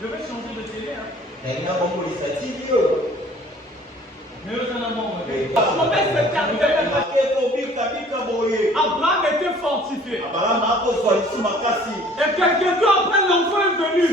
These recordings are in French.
Je vais changer de télé. Hein. Mais il y a beaucoup de statistiques. Mais vous en avez Abraham était fortifié. Et quelque temps après, l'enfant est venu.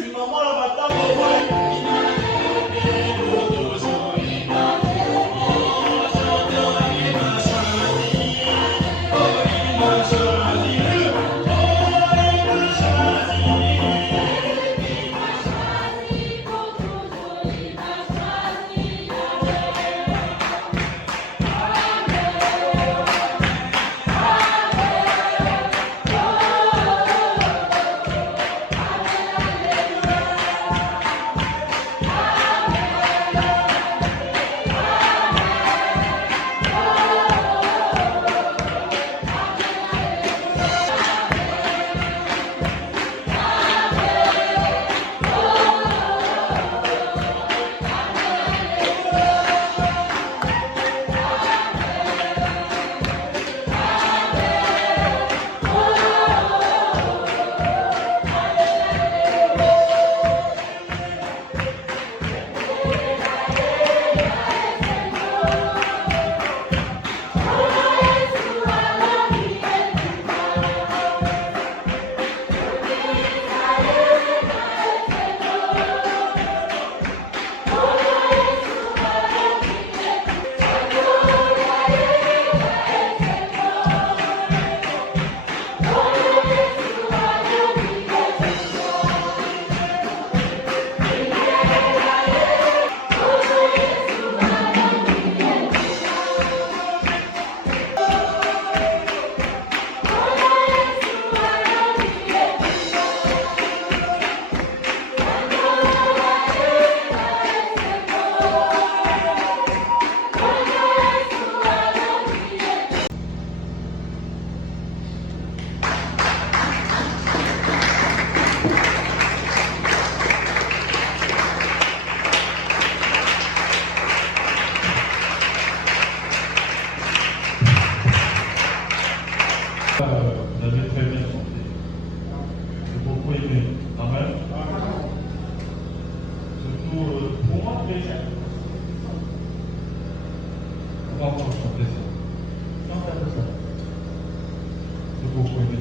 Vous avez très bien chanté. J'ai beaucoup aimé. Amen. Surtout pour moi, déjà. On va encore chanter ça. Chantez un peu ça. J'ai beaucoup aimé.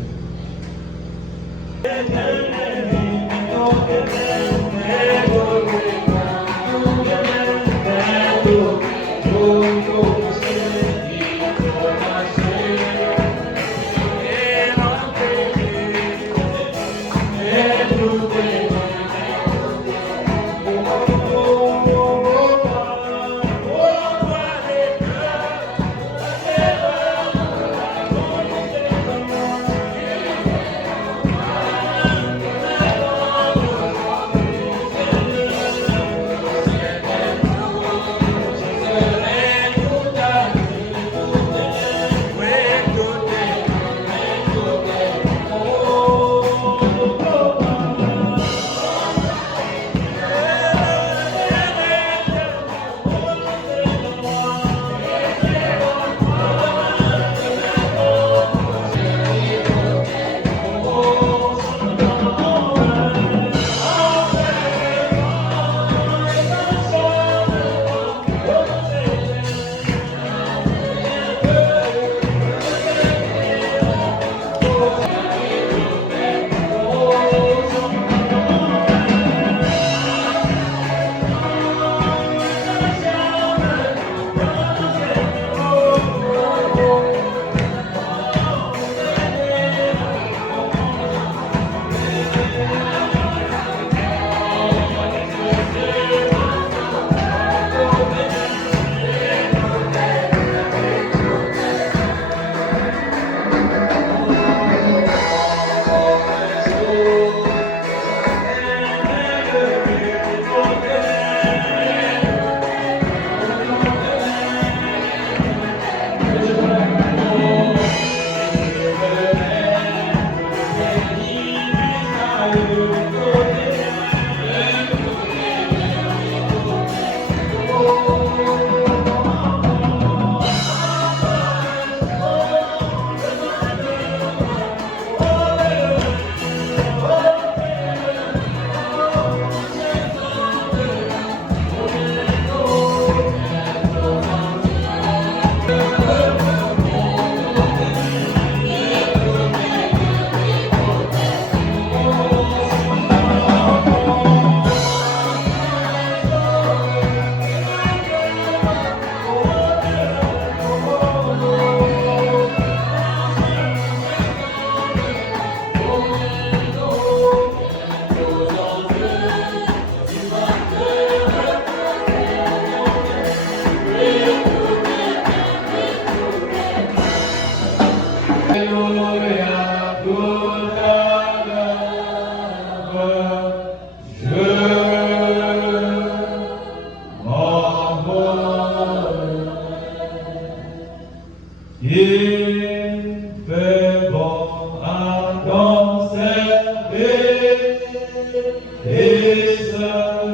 et seul.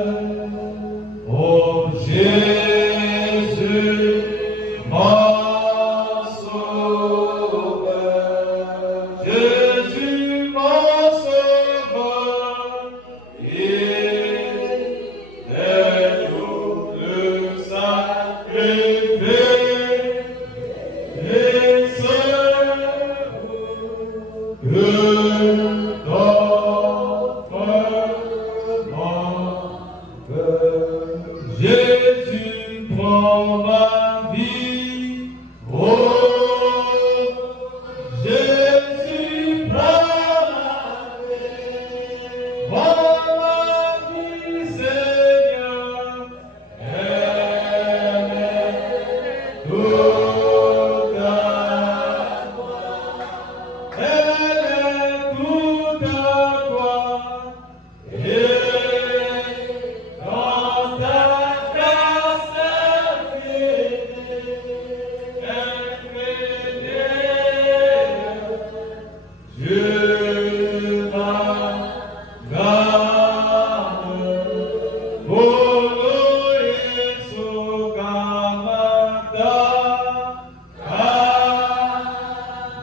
Oh Jésus, mon sauveur, Jésus, mon sauveur, il est tout le sacrifice et seul que Jésus prend ma vie, oh Jésus prend ma vie, Seigneur, elle est toute à toi, elle est toute à toi, et dans ta grâce infinie, Dieu m'a gardé, Bolo Yesu Kamada,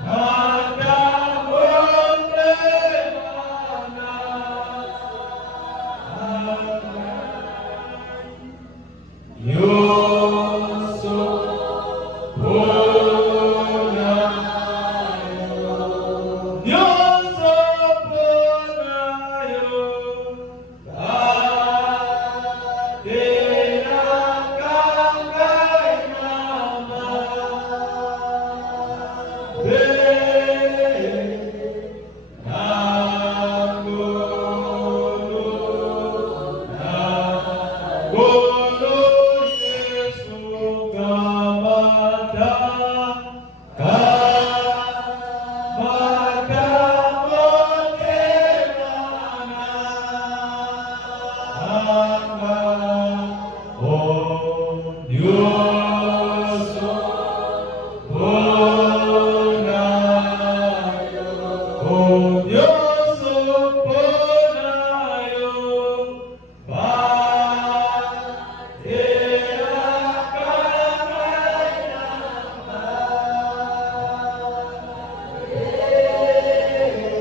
Kamada Bondemana, Yoso Bonayo, Yoso Bonayo, Adela Kangai Mama, Bolo Yesu Kamada, Kamada Bondemana, oh Yoso Bonayo, oh Yoso Bonayo,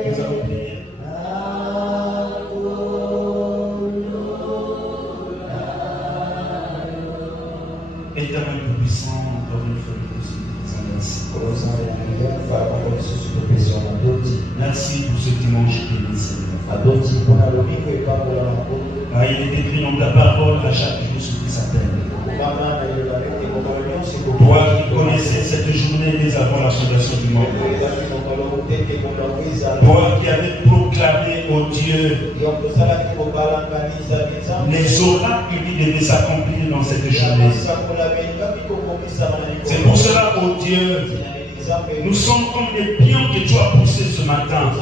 Nous allons prier. Éternel Tout-Puissant, encore une fois, nous te disons merci. Merci pour ce dimanche béni, Seigneur. Il est écrit dans ta parole à chaque jour ce qui s'appelle. Toi qui connaissais cette journée dès avant la fondation du monde. Toi qui avais proclamé au Dieu les oracles qui devaient s'accomplir dans cette journée. C'est pour cela, oh Dieu, nous sommes comme des pions que tu as poussés ce matin.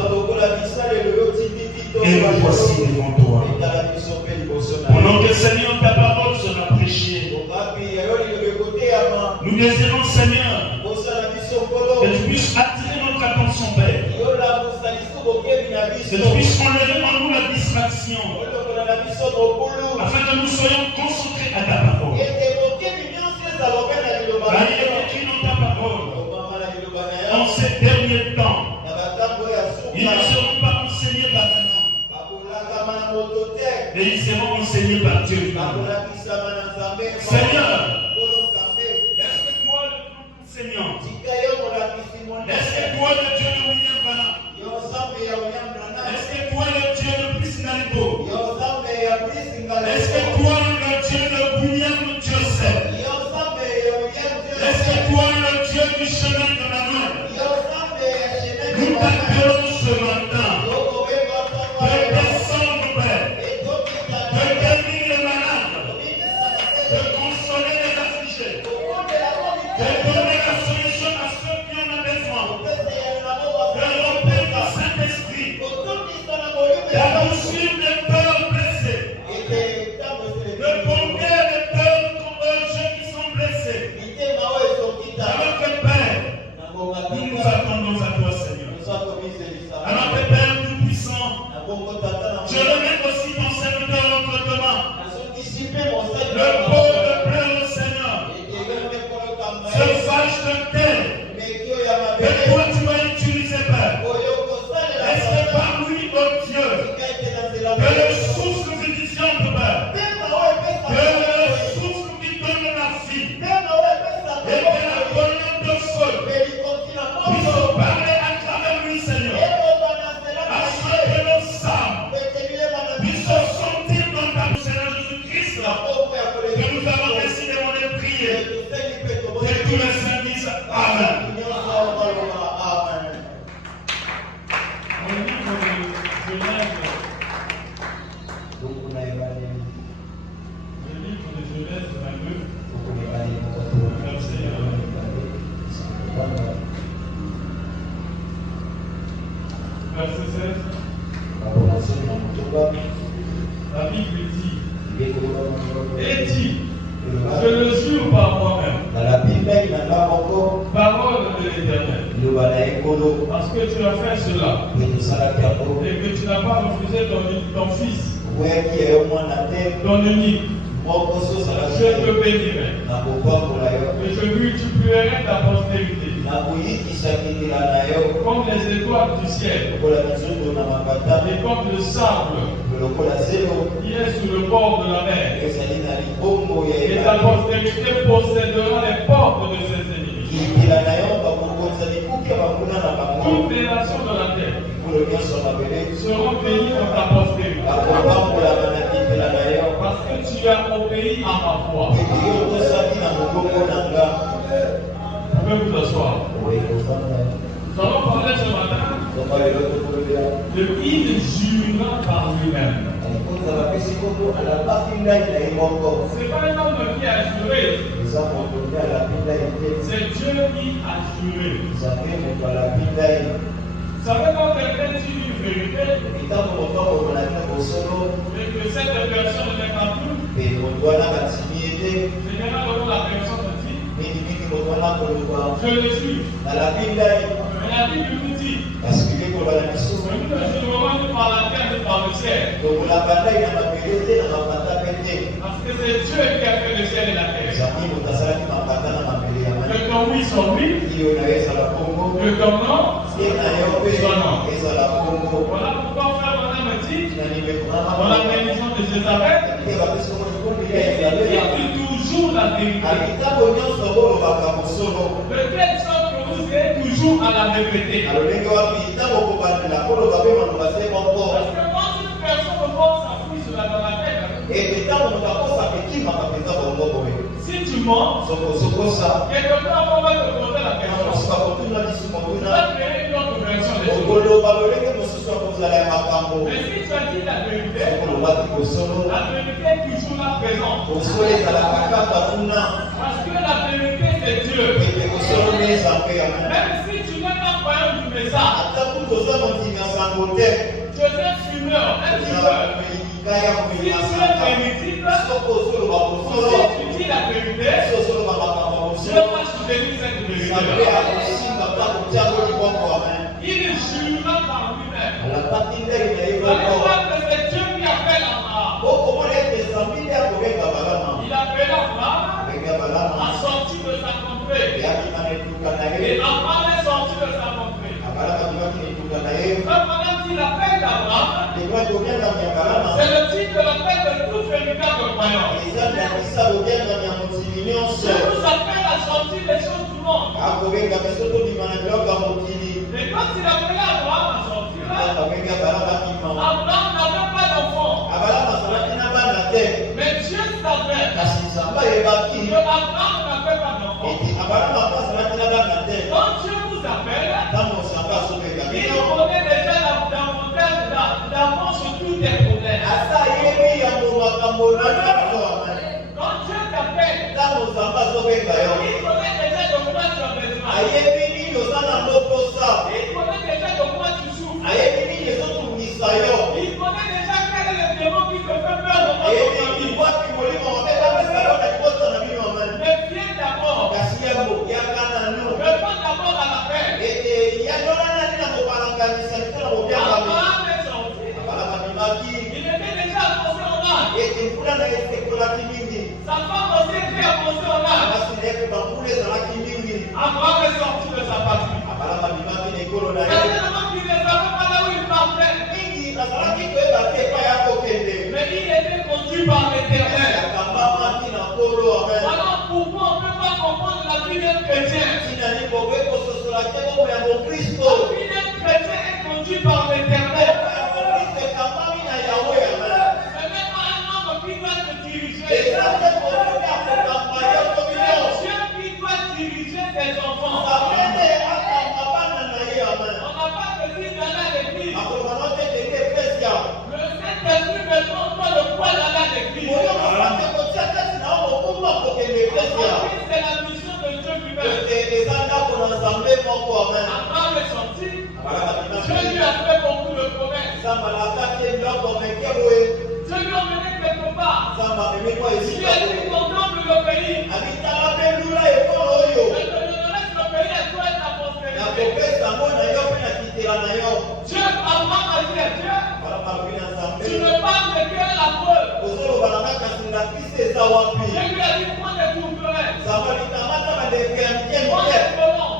Et nous voici devant toi. Pendant que Seigneur, ta parole sera prêchée, nous désirons, Seigneur, que tu puisses attirer notre attention, Père. Que tu puisses enlever en nous la distraction, afin que nous soyons concentrés à ta parole. Car il est écrit dans ta parole, en ces derniers temps, ils ne seront pas enseignés par un homme, mais ils seront enseignés par Dieu. Seigneur, laisse-moi le grand enseignant. Laisse-moi le Dieu de William Branham. Laisse-moi le Dieu de Brice Nalibo. Laisse-moi le Dieu de William Joseph. Laisse-moi le Dieu du chemin de la main. Nous t'appelons ce matin. De descendre, Père. De guérir les malades. De consoler les affligés. De donner la solution à ceux qui en ont besoin. De remplir le Saint-Esprit. D'adoucir les cœurs blessés. De pomper les cœurs qui sont blessés. Alors que Père, nous nous attendons à toi, Seigneur. Bible dit, et dit, je le jure par moi-même, parole de l'Éternel, parce que tu as fait cela, et que tu n'as pas refusé ton fils, ton unique, je te bénirai, et je multiplierai ta postérité, comme les étoiles du ciel, et comme le sable qui est sur le bord de la mer, et ta postérité possédera les portes de ses ennemis. Toutes les nations de la terre seront bénies dans ta postérité, parce que tu as obéi à ma voix. Vous pouvez vous asseoir. Nous allons parler ce matin de il jura par lui-même. Ce n'est pas un homme qui a juré, c'est Dieu qui a juré. Vous savez, quand quelqu'un dit une vérité, et que cette personne n'est pas toute, généralement la personne dit, je le suis. Mais la Bible nous dit, nous ne jurons ni par la terre ni par le ciel. Parce que c'est Dieu qui a fait le ciel et la terre. Que ton oui soit oui, que ton non soit non. Voilà pourquoi frère Madame me dit, dans la bénédiction de Jézabel, il dit toujours la vérité. De quelle sorte que vous êtes toujours à la répéter. Parce que quand une personne mort s'appuie sur la terre, si tu mens, quelqu'un va te demander la personne. Tu vas créer une autre version des choses. Mais si tu as dit la vérité est toujours là présente. Parce que la vérité c'est Dieu. Même si tu n'es pas croyant du message, tu es un fumeur, un buveur. Si tu es hérétique, si tu dis la vérité, Dieu va soutenir cette vérité. Il jura par lui-même. Ça veut dire que c'est Dieu qui appelle Abraham. Il appelle Abraham à sortir de sa contrée. Et Abraham est sorti de sa contrée. Quand Abraham dit l'appel d'Abraham, c'est le titre de l'appel de tout véritable croyant. Dieu nous appelle à sortir les choses du monde. Et quand il appelait Abraham à sortir, Abraham n'avait pas d'enfant. Mais Dieu savait que Abraham n'avait pas d'enfant. Quand Dieu vous appelle, il connaît déjà davantage d'avance sur tous tes problèmes. Quand Dieu t'appelle, il connaît déjà de quoi tu as besoin. Il connaît déjà de quoi tu souffres. Il connaît déjà quel est le démon qui te fait peur dans ton famille. Mais viens d'abord. Réponds d'abord à l'appel. Abraham est sorti. Il était déjà avancé en âge. Sa femme aussi était avancée en âge. Abraham est sorti de sa patrie. Certainement qu'il ne savait pas là où il partait. Mais il était conduit par l'Éternel. Voilà pourquoi on ne peut pas comprendre la vie d'un chrétien. La vie d'un chrétien est conduite par l'Éternel. Ce n'est pas un homme qui doit te diriger. C'est Dieu qui doit diriger tes enfants. On n'a pas besoin d'aller à l'église. Le Saint-Esprit maintenant doit le poids d'aller à l'église. C'est la mission de Dieu lui-même. Abraham est sorti. Dieu lui a fait beaucoup de promesses. Dieu lui a donné Si tu contemples le pays, je te donnerai ce pays à toi et ta postérité. Dieu, Abraham a dit à Dieu, tu me parles de quelle la preuve? Dieu lui a dit, prends des tourterelles, prends des colons,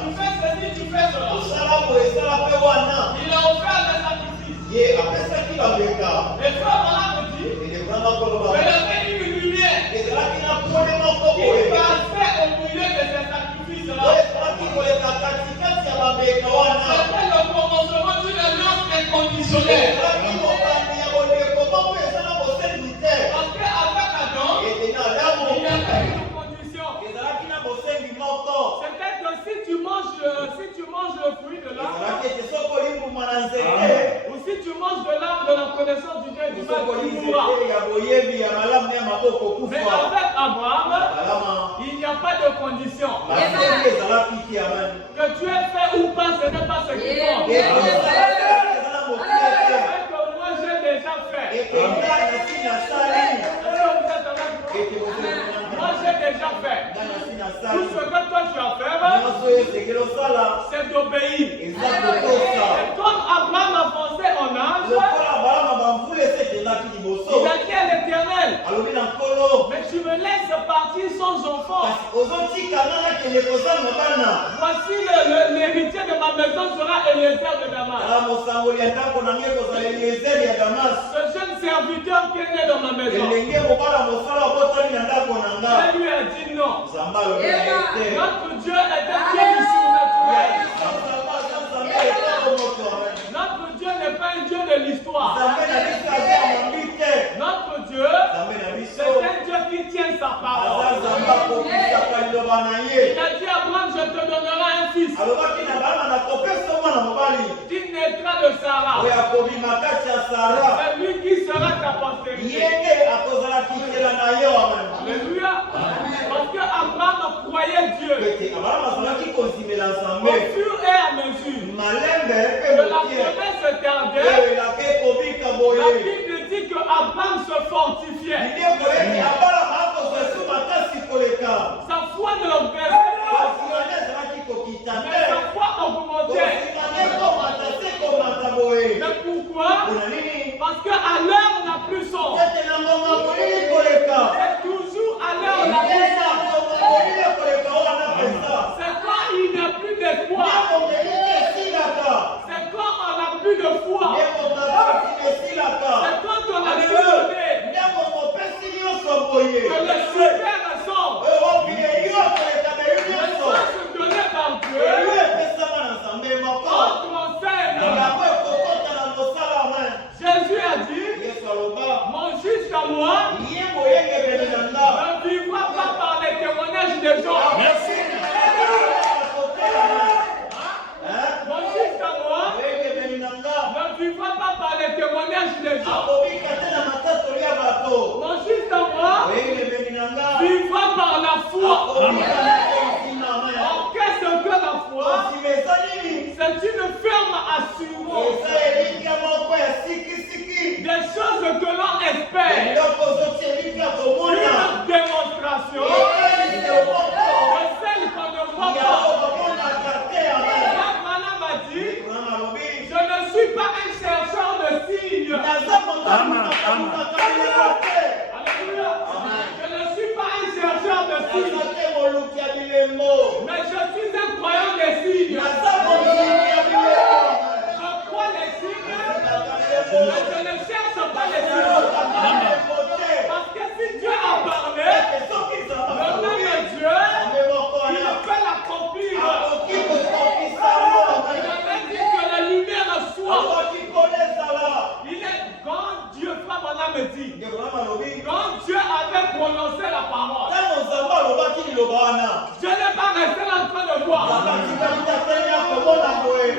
tu fais ceci, tu fais cela. Il a offert des sacrifices. Et toi, voilà, me dit, il a fait une lumière qui passait au milieu de ces sacrifices-là. C'était le commencement d'une alliance inconditionnelle. Parce qu'avec Adam, il n'y avait une condition. C'était que si tu manges le fruit de l'arbre, ou si tu manges de l'arbre de la connaissance du bien et du mal, tu mourras. Mais avec Abraham, il n'y a pas de condition. Que tu aies fait ou pas, ce n'est pas ce qui compte. C'est que moi j'ai déjà fait. Moi j'ai déjà fait. Tout ce que toi tu as fait, c'est d'obéir. Et comme Abraham a avancé en âge, il a dit à l'Éternel, mais tu me laisses partir sans enfant. Voici l'héritier de ma maison sera Eliezer de Damas. Ce jeune serviteur qui est né dans ma maison. Je lui ai dit non. Notre Dieu est un Dieu surnaturel. Notre Dieu n'est pas un Dieu de l'histoire. Notre Dieu, c'est un Dieu qui tient sa parole. Il a dit à Abraham, je te donnerai un fils qui naîtra de Sarah. C'est lui qui sera ta postérité. Alléluia. Parce que Abraham croyait Dieu. Au fur et à mesure que la promesse tardait, la Bible dit que Abraham se fortifiait. Sa foi ne baissait pas, mais sa foi augmentait. Mais pourquoi? Parce qu'à l'heure la plus sombre, c'est toujours à l'heure la plus sombre. C'est quand il n'y a plus d'espoir. C'est quand on n'a plus de foi. C'est quand on a plus donné. Que le super sombre. Le sens donné par Dieu entre en scène. Jésus a dit, mon juste à moi ne vivra pas par les témoignages des gens. Merci. Mon juste à moi ne vivra pas par les témoignages des gens. Mon juste à moi vivra par la foi. En qu'est-ce que la foi? C'est une ferme assurance des choses que l'on espère. Une démonstration de celles qu'on ne voit pas. Madame a dit, je ne suis pas un chercheur de signes. Alléluia. Je ne suis pas un chercheur de signes. Mais je suis un croyant des signes. Je crois les signes, mais je ne cherche pas les signes. Parce que si Dieu a parlé, le même Dieu, il peut l'accomplir. Il avait dit que la lumière soit. Il est quand Dieu, Frère me dit, quand Dieu avait prononcé la parole, je n'ai pas resté là en train de voir.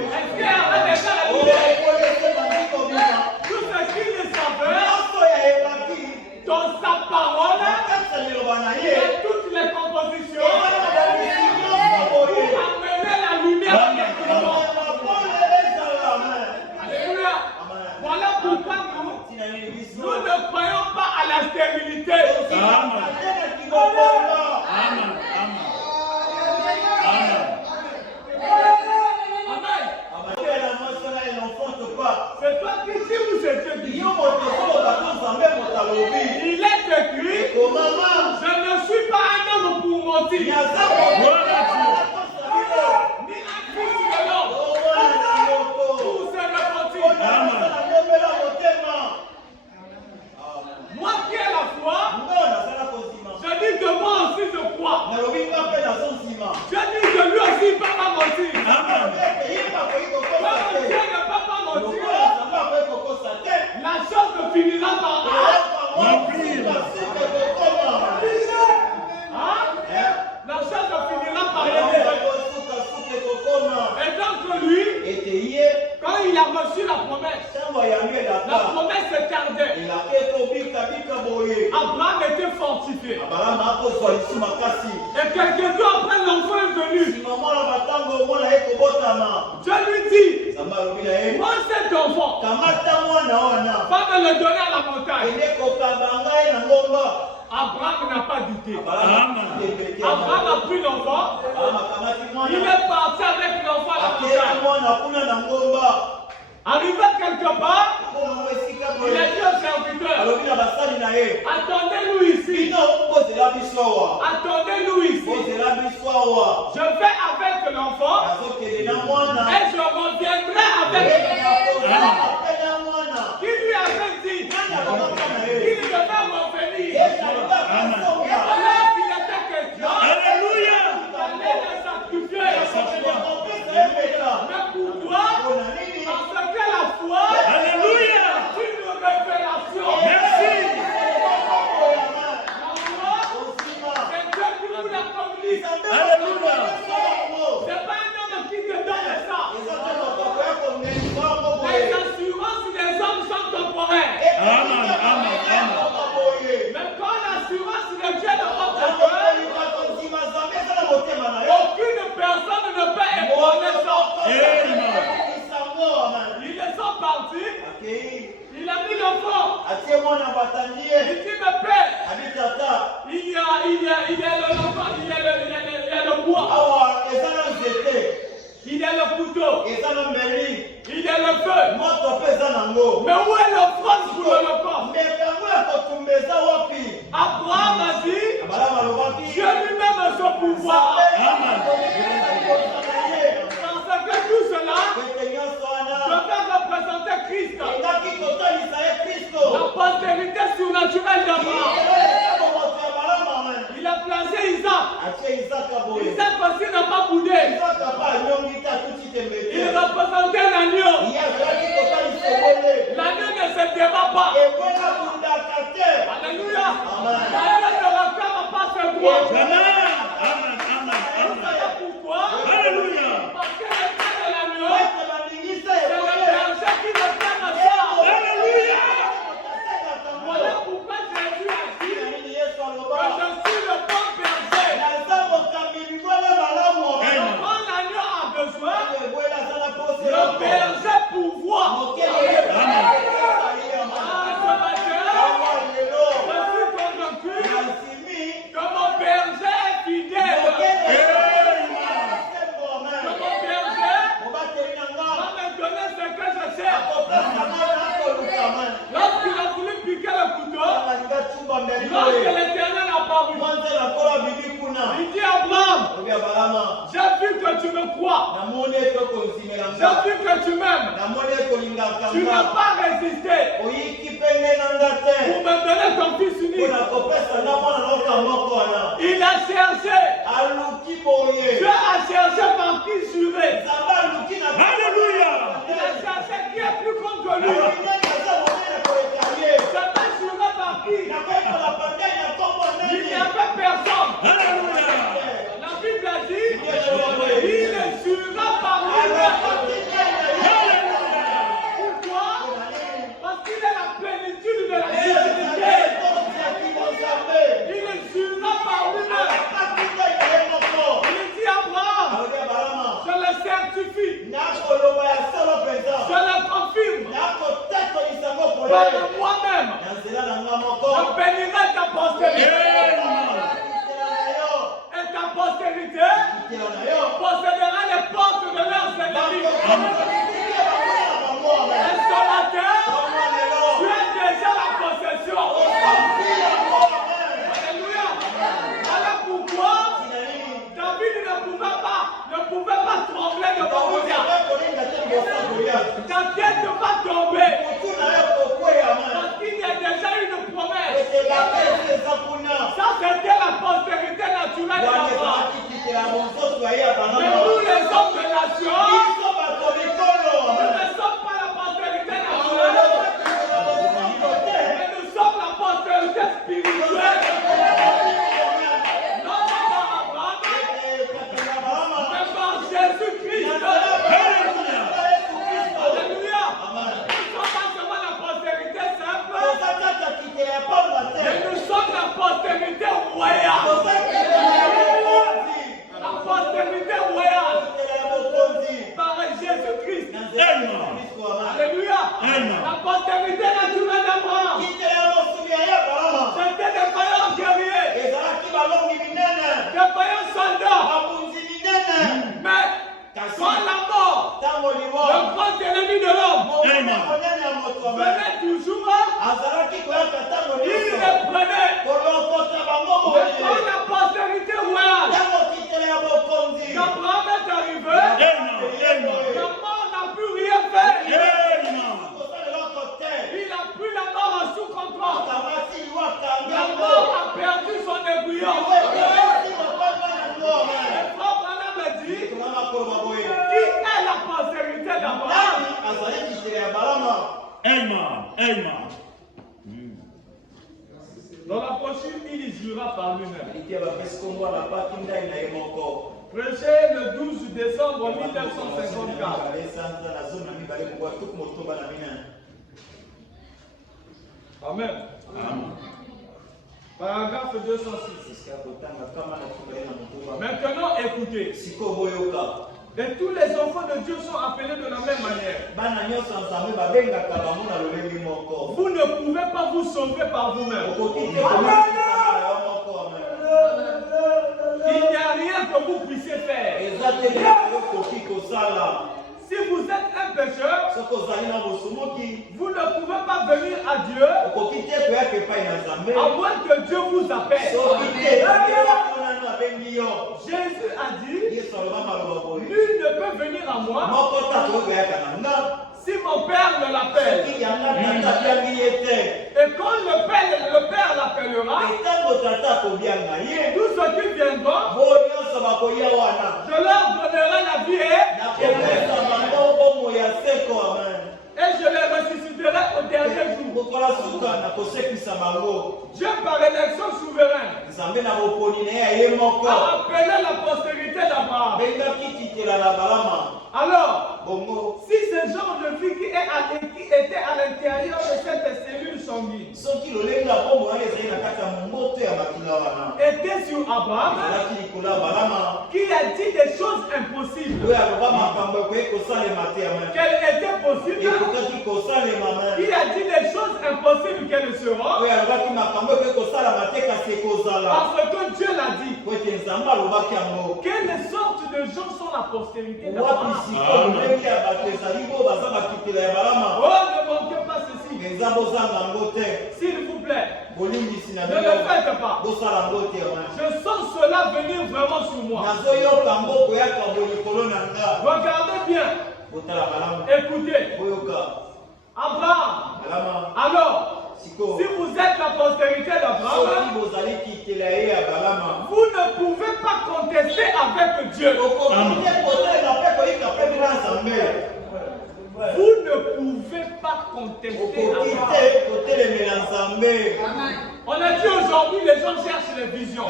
Est-ce qu'il avait déjà la lumière? Tout ce qu'il savait, dans sa parole, il y a toutes les compositions pour amener la lumière. Alléluia. Voilà pourquoi nous ne croyons la stérilité. Amen. Amen. C'est toi qui dis ou c'est Dieu qui dit? Il est écrit, je ne suis pas un homme pour mentir, ni un fils de l'homme pour se repentir. Moi qui ai la foi, je dis que moi aussi je crois. Je dis que lui aussi ne peut pas mentir. Comme Dieu ne peut pas mentir, la chose finira par la chose finira par et donc lui, quand il a reçu la promesse se tardait. Abraham était fortifié. Et quelques temps après, l'enfant est venu. Dieu lui dit, prends cet enfant, va me le donner à la montagne. Abraham n'a pas douté. Abraham a pris l'enfant. Il est parti avec l'enfant à la montagne. Arrivé quelque part, il a dit au serviteur, attendez-nous ici. Attendez-nous ici. Je vais avec l'enfant et je reviendrai avec l'enfant. Qui lui avait dit qu'il devait revenir? Alors qu'il était question, Alléluia. il allait le sacrifier. Mais pour toi, parce que la foi, Alléluia. c'est une révélation. Merci. La foi, c'est Dieu qui vous la communique. Alléluia. C'est pas un homme qui te donne ça. Les assurances des hommes sont temporaires. Amen. Amen. Mais quand l'assurance de Dieu est dans votre cœur, aucune personne ne peut ébranler ça. Ils sont partis. Il a mis l'enfant. Il dit, mais père, il y a l'enfant, il y a le bois, il y a le couteau, il y a le feu. Mais où est l'offrande pour l'Holocauste? Abraham a dit, Dieu lui-même a son pouvoir. Parce que tout cela devait représenter Christ. La postérité surnaturelle d'Abraham. Il a placé Isaac. Isaac aussi n'a pas boudé. Il représentait l'agneau. L'agneau ne se débat pas. Alléluia. L'agneau ne réclame pas ses droits. Amen. Pourquoi? Alléluia. Parce que le temps de l'agneau, c'est le berger qui le fait à ça. Alléluia. Voilà pourquoi Jésus a dit que je suis le bon berger. Quand l'agneau a besoin, le berger pourvoit. Amen. Ce matin, je suis convaincu que mon berger est fidèle. Que mon berger va me donner ce que je cherche. Lorsqu'il a voulu piquer le couteau, lorsque l'Éternel a apparu, il dit à Abraham, j'ai vu que tu me crois, j'ai vu que tu m'aimes, tu n'as pas résisté pour me donner ton fils unique. Il a cherché, Dieu a cherché par qui jurer. Alléluia. Il a cherché qui est plus grand que lui. Je t'ai juré par qui? Il n'y avait personne. Alléluia. La Bible a dit, il est jura par lui-même. Pourquoi? Parce qu'il est la plénitude de la divinité. Il est jura par lui-même. Il dit à Abraham, je le certifie, je le confirme par moi-même. Je bénirai ta postérité. Et ta postérité possédera les portes de leurs ennemis. Et ce matin, tu as déjà la possession. Alléluia. Voilà pourquoi David ne pouvait pas trembler devant Goliath. Ta tête va tomber. Parce qu'il y a déjà une promesse. Ça, c'était la postérité naturelle d'Abraham. Mais nous, les hommes de nation, nous ne sommes pas la postérité naturelle. Mais nous sommes la postérité spirituelle. Non pas par Abraham, mais par Jésus-Christ. Alléluia. Nous ne sommes pas seulement la postérité simple, mais nous sommes la postérité royale. La postérité royale par Jésus-Christ. Alléluia. La postérité naturelle d'Abraham, c'était des vaillants guerriers, des vaillants soldats. Mais quand la mort, le grand ennemi de l'homme, venait toujours, il les prenait. Mais quand la postérité royale d'Abraham est arrivée, la mort n'a plus rien fait. Il a pris la mort en sous contrôle. La mort a perdu son aiguillon. Et frère Branham a dit, qui est la postérité d'Abraham? Dans la prochaine, il jura par lui-même. Prêché le 12 décembre 1954. Amen. Paragraphe 206. Maintenant, écoutez. Et tous les enfants de Dieu sont appelés de la même manière. Vous ne pouvez pas vous sauver par vous-même. Il n'y a rien que vous puissiez faire. Si vous êtes un pécheur, vous ne pouvez pas venir à Dieu à moins que Dieu vous appelle. Jésus a dit, nul ne peut venir à moi si mon Père ne l'appelle. Et quand le Père l'appellera, tous ceux qui viendront, je leur donnerai la vie et je les ressusciterai au dernier jour. Dieu, par élection souveraine, a appelé la postérité d'Abraham. Alors, si ce genre de vie qui était à l'intérieur de cette cellule sanguine était sur Abraham, qui a dit des choses impossibles, qu'elle était possible, qui a dit des choses impossibles qu'elles seront, parce que Dieu l'a dit. Quelle sorte de gens sont la postérité d'Abraham? Oh, ne manquez pas ceci. S'il vous plaît, ne le faites pas. Je sens cela venir vraiment sur moi. Regardez bien. Écoutez. Abraham. Alors, si vous êtes la postérité d'Abraham, vous ne pouvez pas contester avec Dieu. Vous ne pouvez pas contester avec Dieu. On a dit aujourd'hui, les gens cherchent les visions.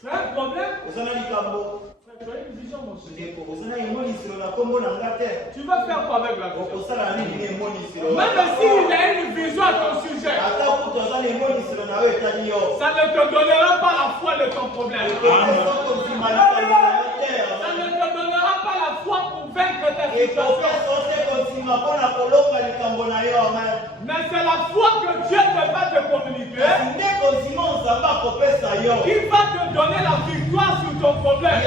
C'est un problème. Tu as une vision, mon cher. Tu vas faire quoi avec la vision? Même s'il a une vision à ton sujet, ça ne te donnera pas la foi de ton problème. Ça ne te donnera pas la foi pour vaincre ta situation. Mais c'est la foi que Dieu va te communiquer qui va te donner la victoire sur ton problème.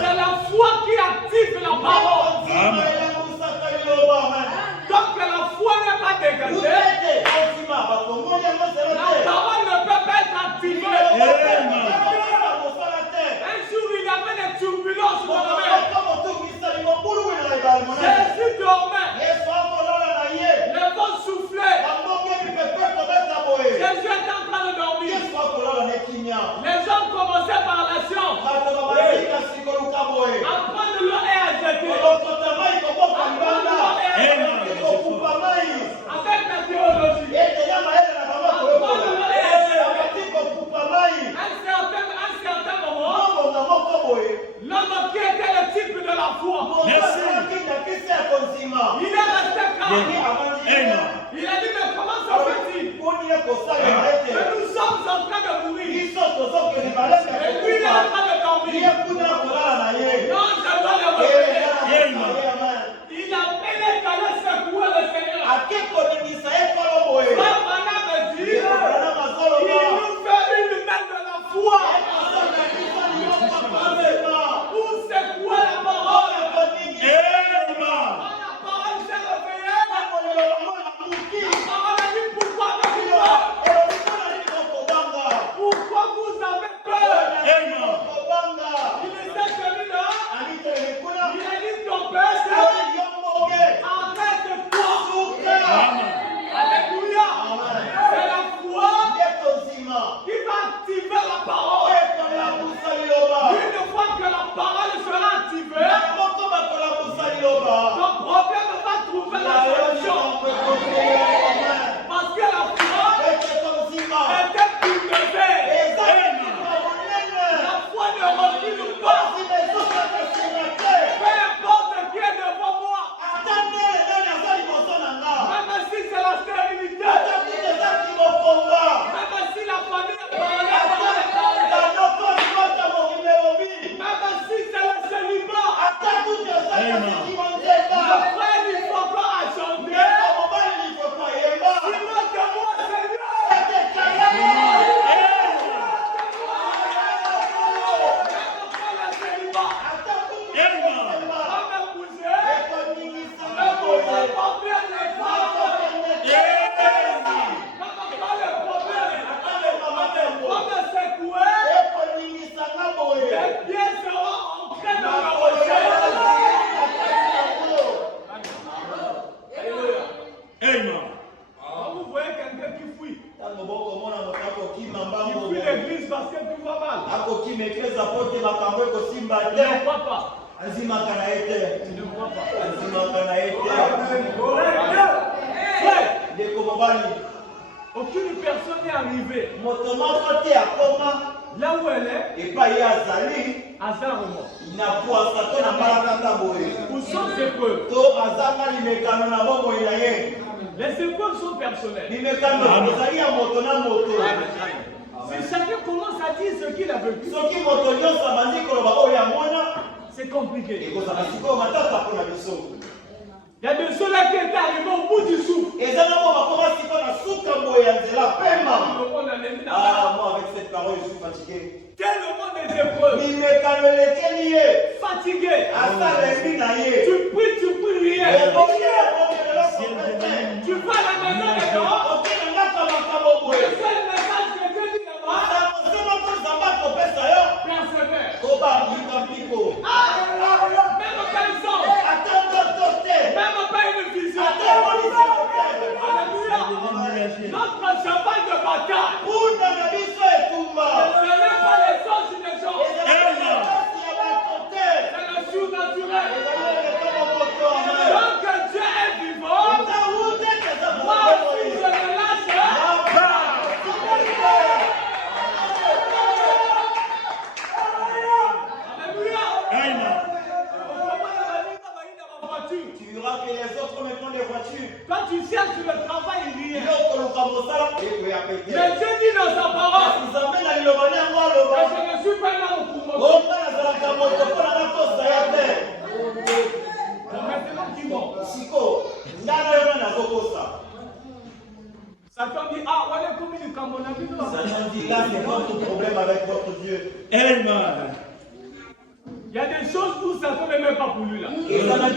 C'est la foi qui active la parole. Donc la foi n'est pas dégagée. La parole ne peut pas être activée. Un jour il y avait des turbulences dans la mer. Jésus dormait. Le vent soufflait. Jésus était en train de dormir. Les gens commençaient par la science à prendre de l'eau et à jeter. Avec la théologie. Un certain moment, l'homme qui était le type de la foi, il est resté calme. Il a dit, mais comment ça fait-il que nous sommes en train de mourir? Et puis il est en train de dormir. Non, je dois le réveiller. Il a appelé qu'à le secouer le Seigneur. Frère Branham me dit, il nous fait une main de la foi. Pour secouer la parole. La parole s'est réveillée. La parole a dit, pourquoi avez-vous peur? Pourquoi vous avez peur? Il était celui là. Il a dit, ton père, arrête-toi. Alléluia. C'est la foi qui va activer la parole. Une fois que la parole sera activée, ton problème va trouver la solution. Parce que la foi était bouleversée. La foi ne recule pas. Peu importe qui est devant moi. Même si c'est la stérilité. Même si la famille est parlée. Même si c'est le célibat. Le frère, il faut pas chanter. Sinon que moi, Seigneur. Aucune personne n'est arrivée là où elle est. Hasardement. Où sont ses preuves? Les épreuves sont personnelles. Si chacun commence à dire ce qu'il a vécu, c'est compliqué. Il y a de ceux-là qui étaient arrivés au bout du souffle. Moi avec cette parole, je suis fatigué. Tellement des épreuves. Fatigué. Tu pries rien. Tu vas à la maison des gens. Le seul message que Dieu dit là-bas, persévère. Même pas une sens. Même pas une vision. Alléluia. Notre cheval de bataille, ce n'est pas les sens des gens. C'est le surnaturel. Tant que Dieu est vivant, moi aussi je le lâche. Alléluia. Tu verras que les autres maintenant des voitures. Quand tu cherches le travail, il y a. Mais Dieu dit dans sa parole que je ne suis pas là pour moi. Satan dit là, c'est votre problème avec votre Dieu. Amen. Il y a des choses où Satan ne met pas pour lui là. Et ça n'a pas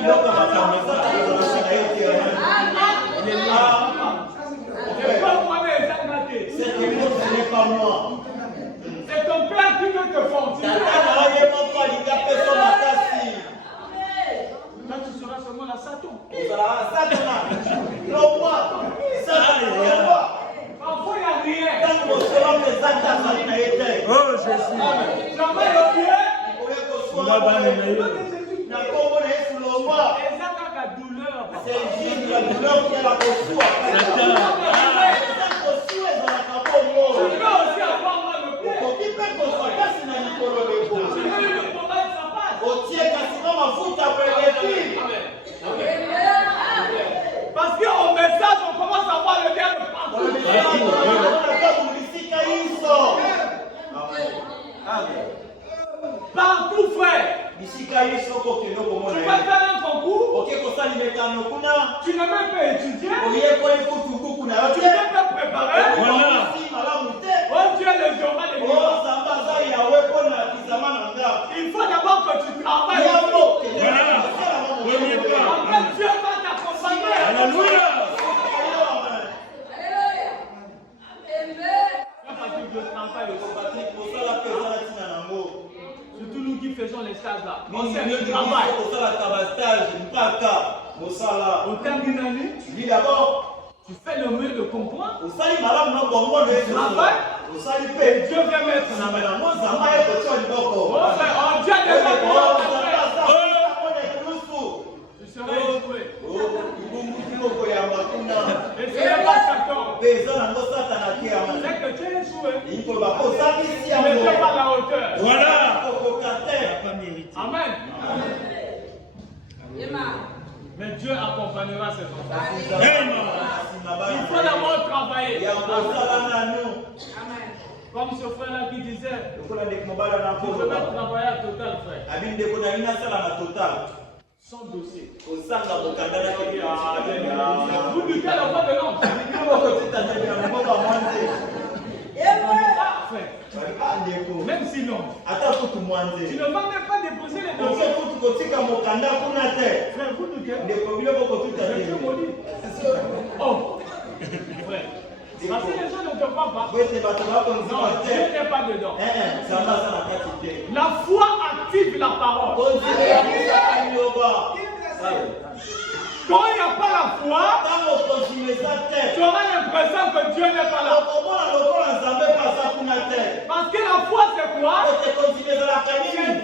il est là. Cette époque, ce n'est pas moi. C'est ton père qui veut te fondre. Quand tu seras seulement la Satan. Parfois il n'y a rien. Oh Jésus. Jamais le bien. C'est juste la douleur qui est la poursuite. Parce qu'au message, on commence à voir le bien partout, frère. Tu vas faire un concours. Tu ne peux pas étudier. Tu ne peux pas préparer. Oh Dieu, le journal est il faut d'abord que tu travailles. En fait, Dieu va t'accompagner. Alléluia. Surtout nous qui faisons les stages là. On sait le travail. Au terme d'une année, tu fais le mieux de comprendre. Tu travailles. Et Dieu vient mettre la main. Dieu déjà tu seras échoué. Et ce n'est pas Satan. C'est que tu es échoué. Tu n'étais pas à la hauteur. Voilà. Amen. Mais Dieu accompagnera ses enfants. Il faut d'abord travailler. Comme ce frère-là qui disait, je vais travailler à Total, frère. Sans dossier. Vous luttez la voix de l'homme. Même si non, tu ne vas même pas déposer les dossiers. Frère, vous luttez. Oh, frère. Parce que les gens ne te croient pas. Non, Dieu n'est pas dedans. La foi active la parole. Quand il n'y a pas la foi, tu auras l'impression que Dieu n'est pas là. Parce que la foi, c'est quoi? C'est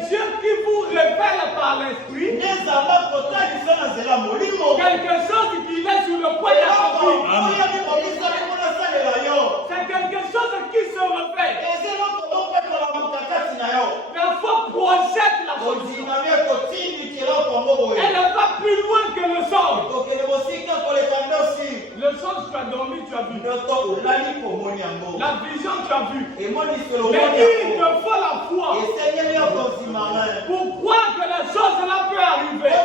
Dieu qui vous révèle par l'esprit quelque chose qui est sur le point d'accomplir. C'est quelque chose qui se révèle. La foi projette la chose. Elle va plus loin que le sang. Le sang, tu as dormi, tu as vu. La vision, tu as vu. Mais il te faut la foi pour croire que la chose là peut arriver.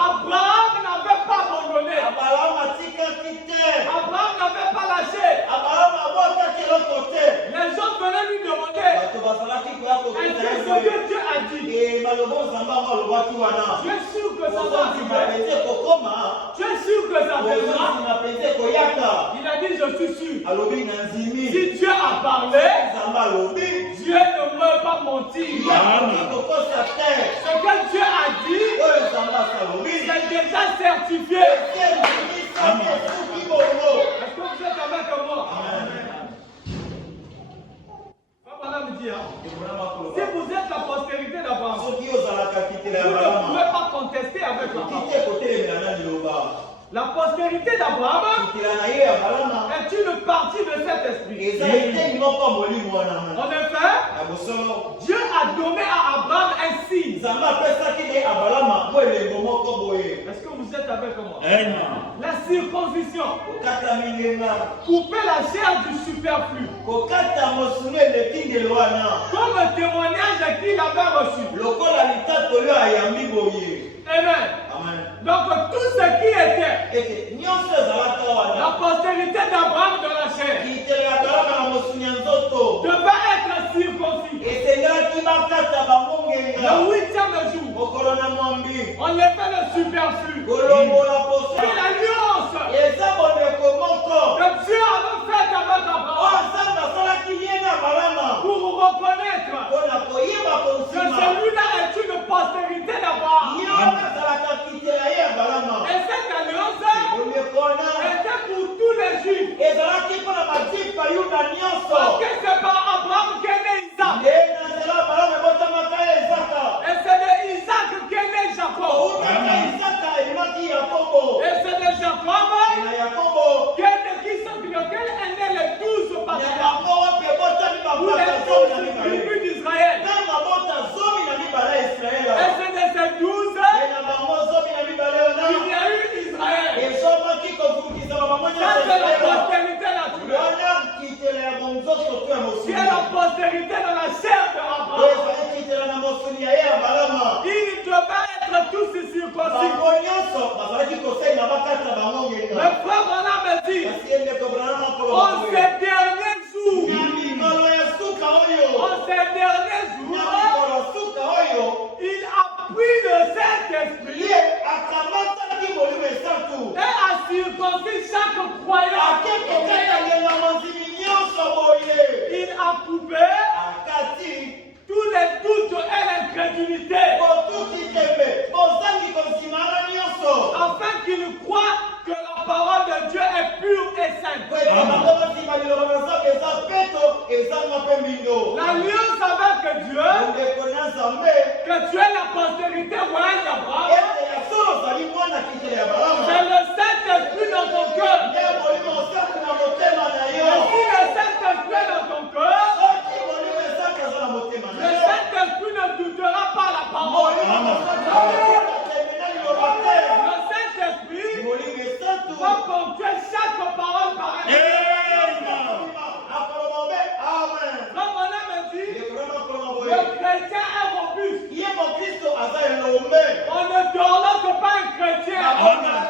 Abraham n'avait pas abandonné. Abraham n'avait pas lâché. Les gens venaient lui demander est-ce que ce que Dieu a dit? Tu es sûr que ça va arriver? Tu es sûr que ça viendra? Il a dit je suis sûr. Si Dieu a parlé, Dieu ne peut pas mentir. Ce que Dieu a dit, c'est déjà certifié. Est-ce que vous êtes avec moi? Me dit, si vous êtes la postérité d'Abraham, vous ne pouvez pas contester avec la parole. La postérité d'Abraham est une partie de cet esprit. En effet, Dieu a donné à Abraham un signe. Est-ce que vous êtes avec moi? La circoncision. Couper la chair du superflu. Comme le témoignage qu'il avait reçu. Amen. Amen. Donc tout ce qui était Et nyonso ezalaka wana. la postérité d'Abraham de la chair Kitelaka na mosuni ya nzoto. devait être circoncis. Esengelaki bakata bango ngenga. Le 8e jour, Mokolo na mwambi. on levait le superflu. Kolongola posa. Et l'alliance Eza bondeko moko. que Dieu avait faite avec Oyo Abraham Nzambe asalaki ye na Abrahama. pour reconnaître Mpona koyeba que konsima. celui-là est une postérité d'Abraham. Ye wana azalaka kitela ye Abrahama. Et cette alliance Bondeko wana. était pour tous les Juifs. Ezalaki mpona bajuif bayuda nyonso. Parce que c'est par Abraham qu'est né Isaac. Nde na nzela Abrahama ebotamaka ye Ezaka. Et c'est de Isaac qu'est né Jacob. Outaka Izaka ebimaki Yakobo. Et c'est de Jacob Na Yakobo. lequel est né les 12 Na patriarches bango wapi ebotami ou les bapaka zomi na 12 mibale. tribus d'Israël. Na mabota zomi na mibale ya Israela. Et c'est de ces 12 Na bango zomi na mibale wana. qu'il y a eu Israël. Ezomaki kofukisa bango Ça nyonso c'est la Israela. postérité naturelle. Wana kitela ya bonzoto to ya Qui mosuni. est la postérité de la chair de Abraham. Ezali kitela na mosuni ya ye ya Abrahama. Ils devaient être tous circoncis. Bango nyonso bazalaki kosalela bakata bango ngenga. Le frère Branham me dit, Kasi ye ndeko Branham akoloba en boye. ces derniers jours, Na mikolo ya suka oyo. en ces derniers Na jours, mikolo ya suka oyo. il a pris le Saint-Esprit Ye akamataki molimo esatu. et a circoncis chaque croyant. Akeke kaka ngenga mozimi nyonso boye. Il a coupé Akati tous les doutes et l'incrédulité botuki tembe bozangi konsimana nyonso. afin qu'il croit que la parole de Dieu est pure et sainte. Po ete bango basima liloba na Nzambe eza peto ezanga mpe mbindo. L'alliance avec Dieu, Ndeko na Nzambe que tu es la postérité royale d'Abraham, ete ya solo ozali mwana kitela ya Abrahama. c'est le Saint-Esprit dans ton cœur. Nde molimo osaki na motema na yo. Et si le Saint-Esprit est dans ton cœur, Soki molimo esaki aza na motema na le yo. Saint-Esprit ne doutera pas la parole. Molimo osaki atembe na liloba te. Le Saint-Esprit Molimo esatu. va ponctuer chaque parole par elle. Akoloba be amen. Comme on a dit, Ndeko na akoloba boye. le chrétien est robuste. Ye mokristo aza elombe. On ne dorlote pas un chrétien. Abonaka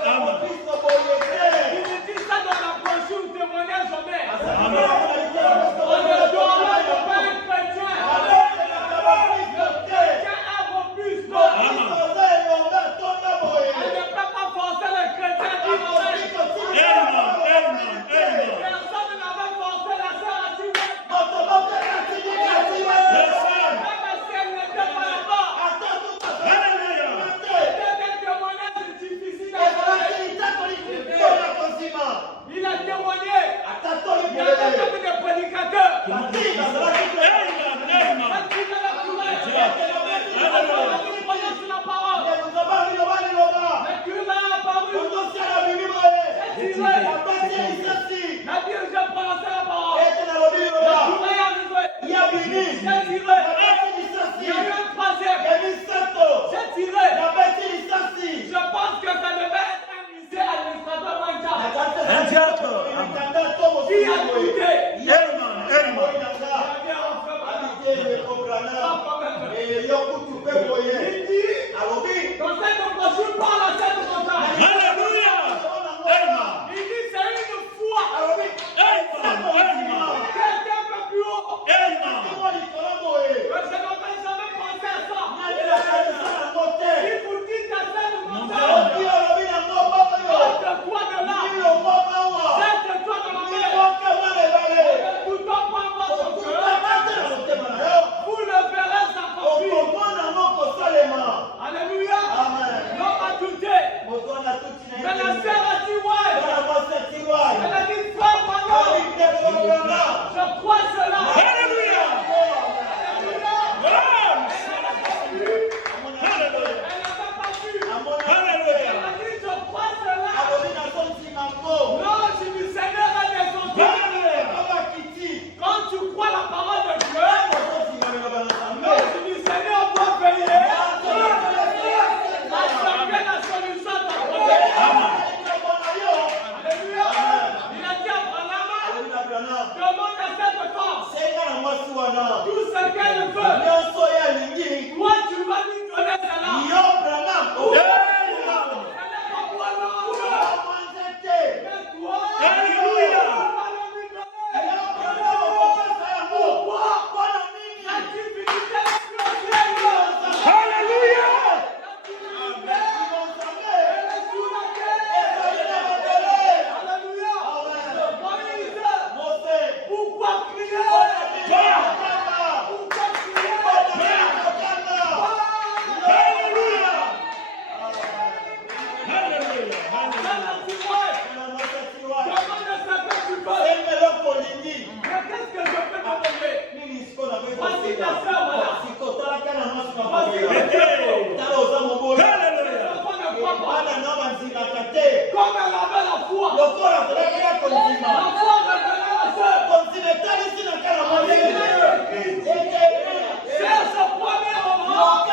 Comme elle avait la foi. La foi c'est ce premier moment.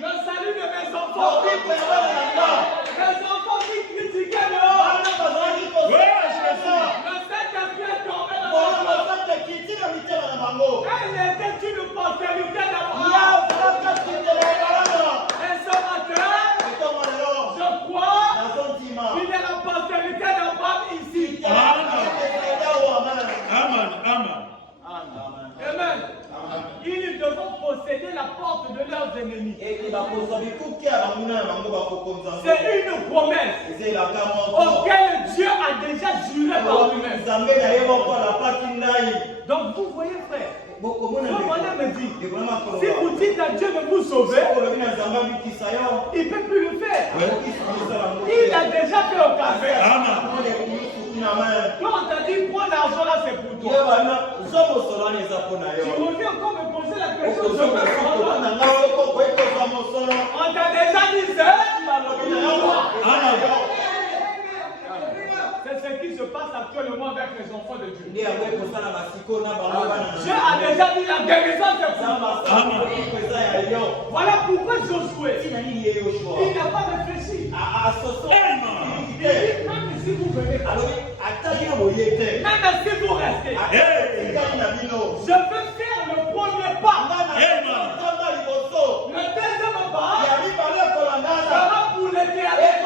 Le salut de mes enfants. Les enfants qui critiquaient dehors. Le Saint-Esprit est tombé dans elle était une postérité d'Abraham. Et ce matin, je crois qu'il y a la postérité d'Abraham ici. Amen. Amen. Ils devront posséder la porte de leurs ennemis. C'est une promesse auquel Dieu a déjà juré par lui-même. Donc vous voyez frère, Dieu me dit, si vous dites à Dieu de vous sauver, il ne peut plus le faire. Il a déjà fait au café. Quand on t'a dit prends l'argent là, c'est pour toi. Tu reviens encore me poser la question. On t'a déjà dit ça. C'est ce qui se passe actuellement avec les enfants de Dieu. Dieu a déjà dit la guérison c'est pour moi. Voilà pourquoi Josué, il n'a pas réfléchi. Il dit même si vous venez, même si vous restez, je peux faire le premier pas. Le deuxième pas sera pour l'éternel.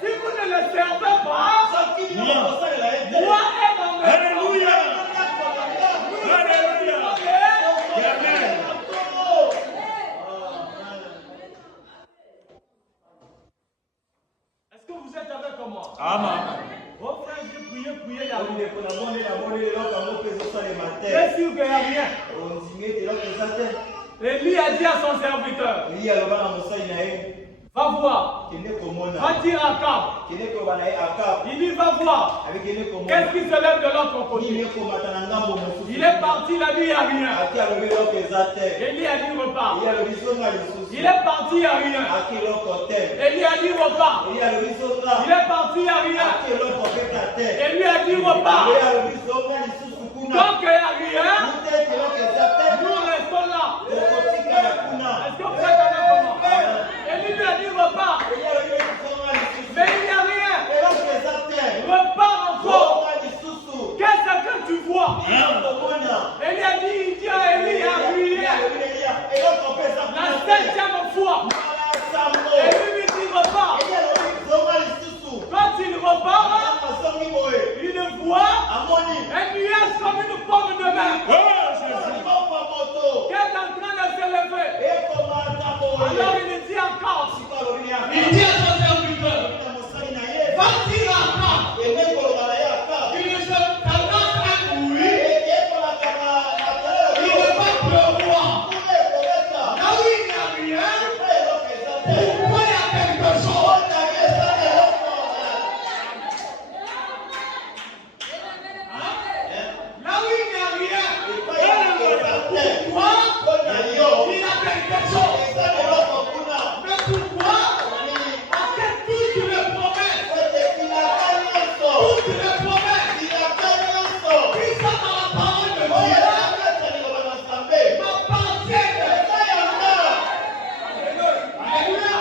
Si vous ne le servez pas, moi et ma mère. Alléluia. Est-ce que vous êtes avec moi? Amen. Oh frère, j'ai prié, il y a rien. C'est sûr qu'il n'y a rien. Élie a dit à son serviteur, va voir, va dire à Akab. Il dit va voir. Qu'est-ce qui se lève de l'autre côté? Il est parti, il a dit il n'y a rien. Élie a dit repars. Il est parti, il n'y a rien. Élie a dit repars. Il est parti, il n'y a rien. Élie a dit repars. Donc il n'y a rien. Nous restons là. Est-ce que vous êtes avec moi? Élie lui a dit repars. Mais il n'y a rien. Repars encore. Qu'est-ce que tu vois? Élie a dit, il dit à Élie, il a rien. La septième fois. Élie lui dit repars. Quand il repart, il voit un nuage comme une pomme de mer qui est en train de se lever. Alors il dit encore, il dit à son serviteur, va dire à Akab, il se tendance à courir, il ne va pleuvoir. Là où il n'y a rien, pourquoi il y a quelque chose? Là où il n'y a rien, pourquoi il y a quelque chose? Mais pourquoi? Parce que toutes les promesses qui sont dans la parole de Dieu m'appartiennent. Alléluia.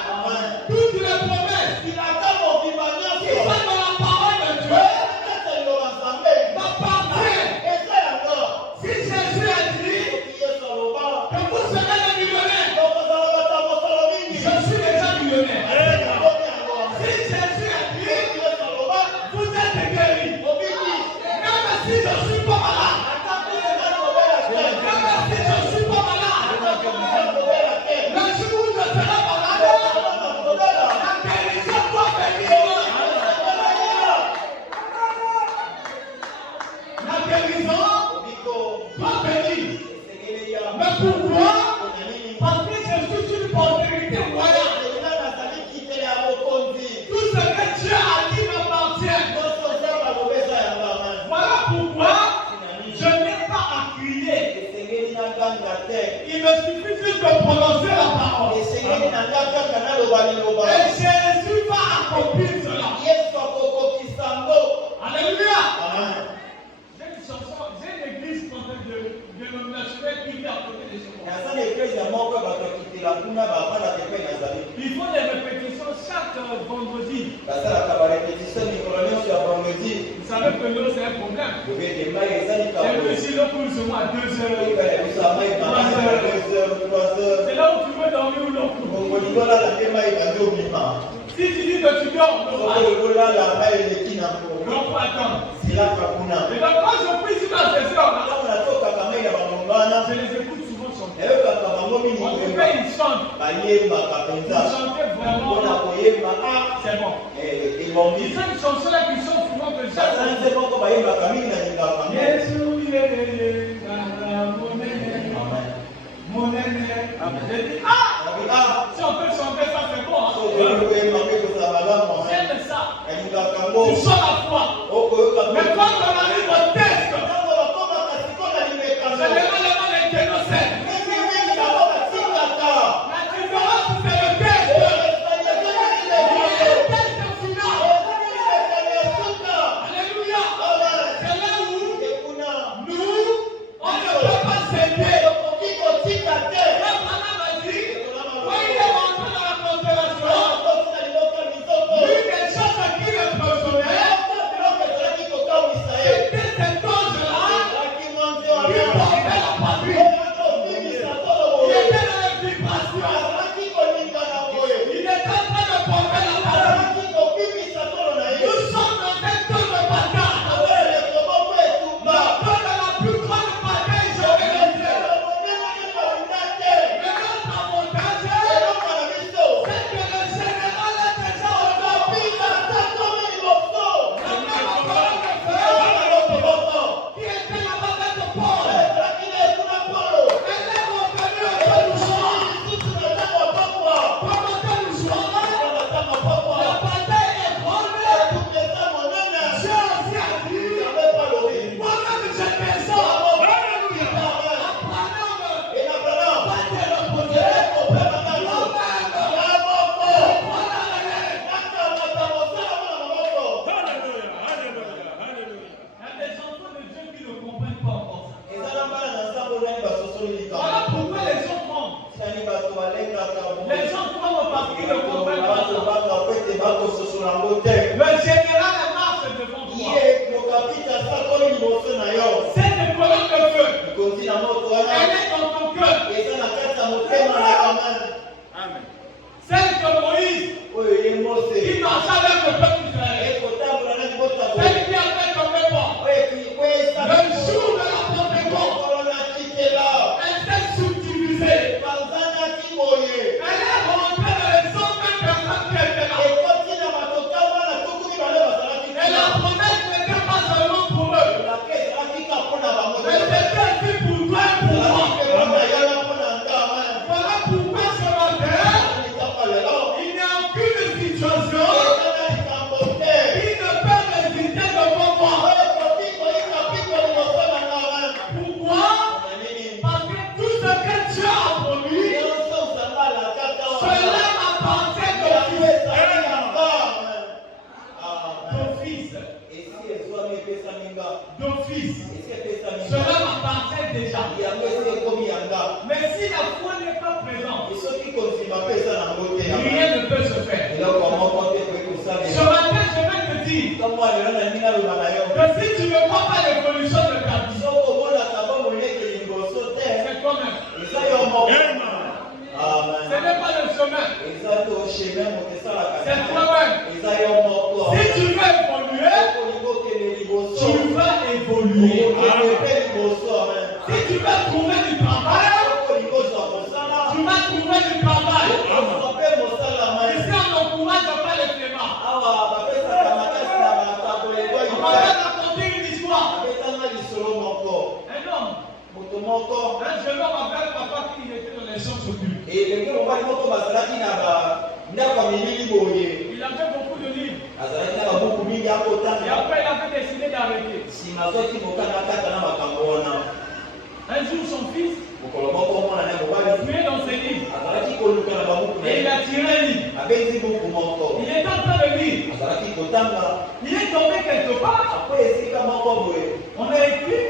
Toutes les promesses qui sont dans la parole de Dieu m'appartiennent. Si Jésus a dit que vous serez des millionnaires, je suis déjà millionnaire. Si Jésus a dit vous êtes guéris, même si je ne suis pas malade, le jour où je serai malade, la guérison doit venir. La guérison doit venir. Mais pourquoi? Parce que je suis une postérité royale. Tout ce que Dieu a dit m'appartient. Il me suffit juste de prononcer la parole. Et Jésus va accomplir cela. Alléluia. Amen. J'ai une chanson, j'ai une église dénominationnelle qui vit à côté de chez moi. Il faut des répétitions chaque vendredi. Vous savez que l'eau c'est un problème. C'est que si l'eau coule sur moi à 2 heures, 3 heures, c'est là où tu veux dormir ou l'eau coule. Si tu dis que tu dors, l'eau va attendre. Et donc quand je prie sur la session, je les écoute souvent chanter. En tout cas, ils chantent. Ils chantaient vraiment. C'est bon. Ils ont une chanson là qui chante souvent que j'aime. Si on peut chanter ça, c'est bon. J'aime ça. Tu sens la foi. Mais quand on arrive au test, généralement les génocèdes. La différence, c'est le test. Le test final. Alléluia. C'est là où nous, on ne peut pas s'aider. Et après, il avait décidé d'arrêter. Un jour, son fils fouillait dans ses livres. Et il a tiré un livre. Il est en train de lire. Il est tombé quelque part. On a écrit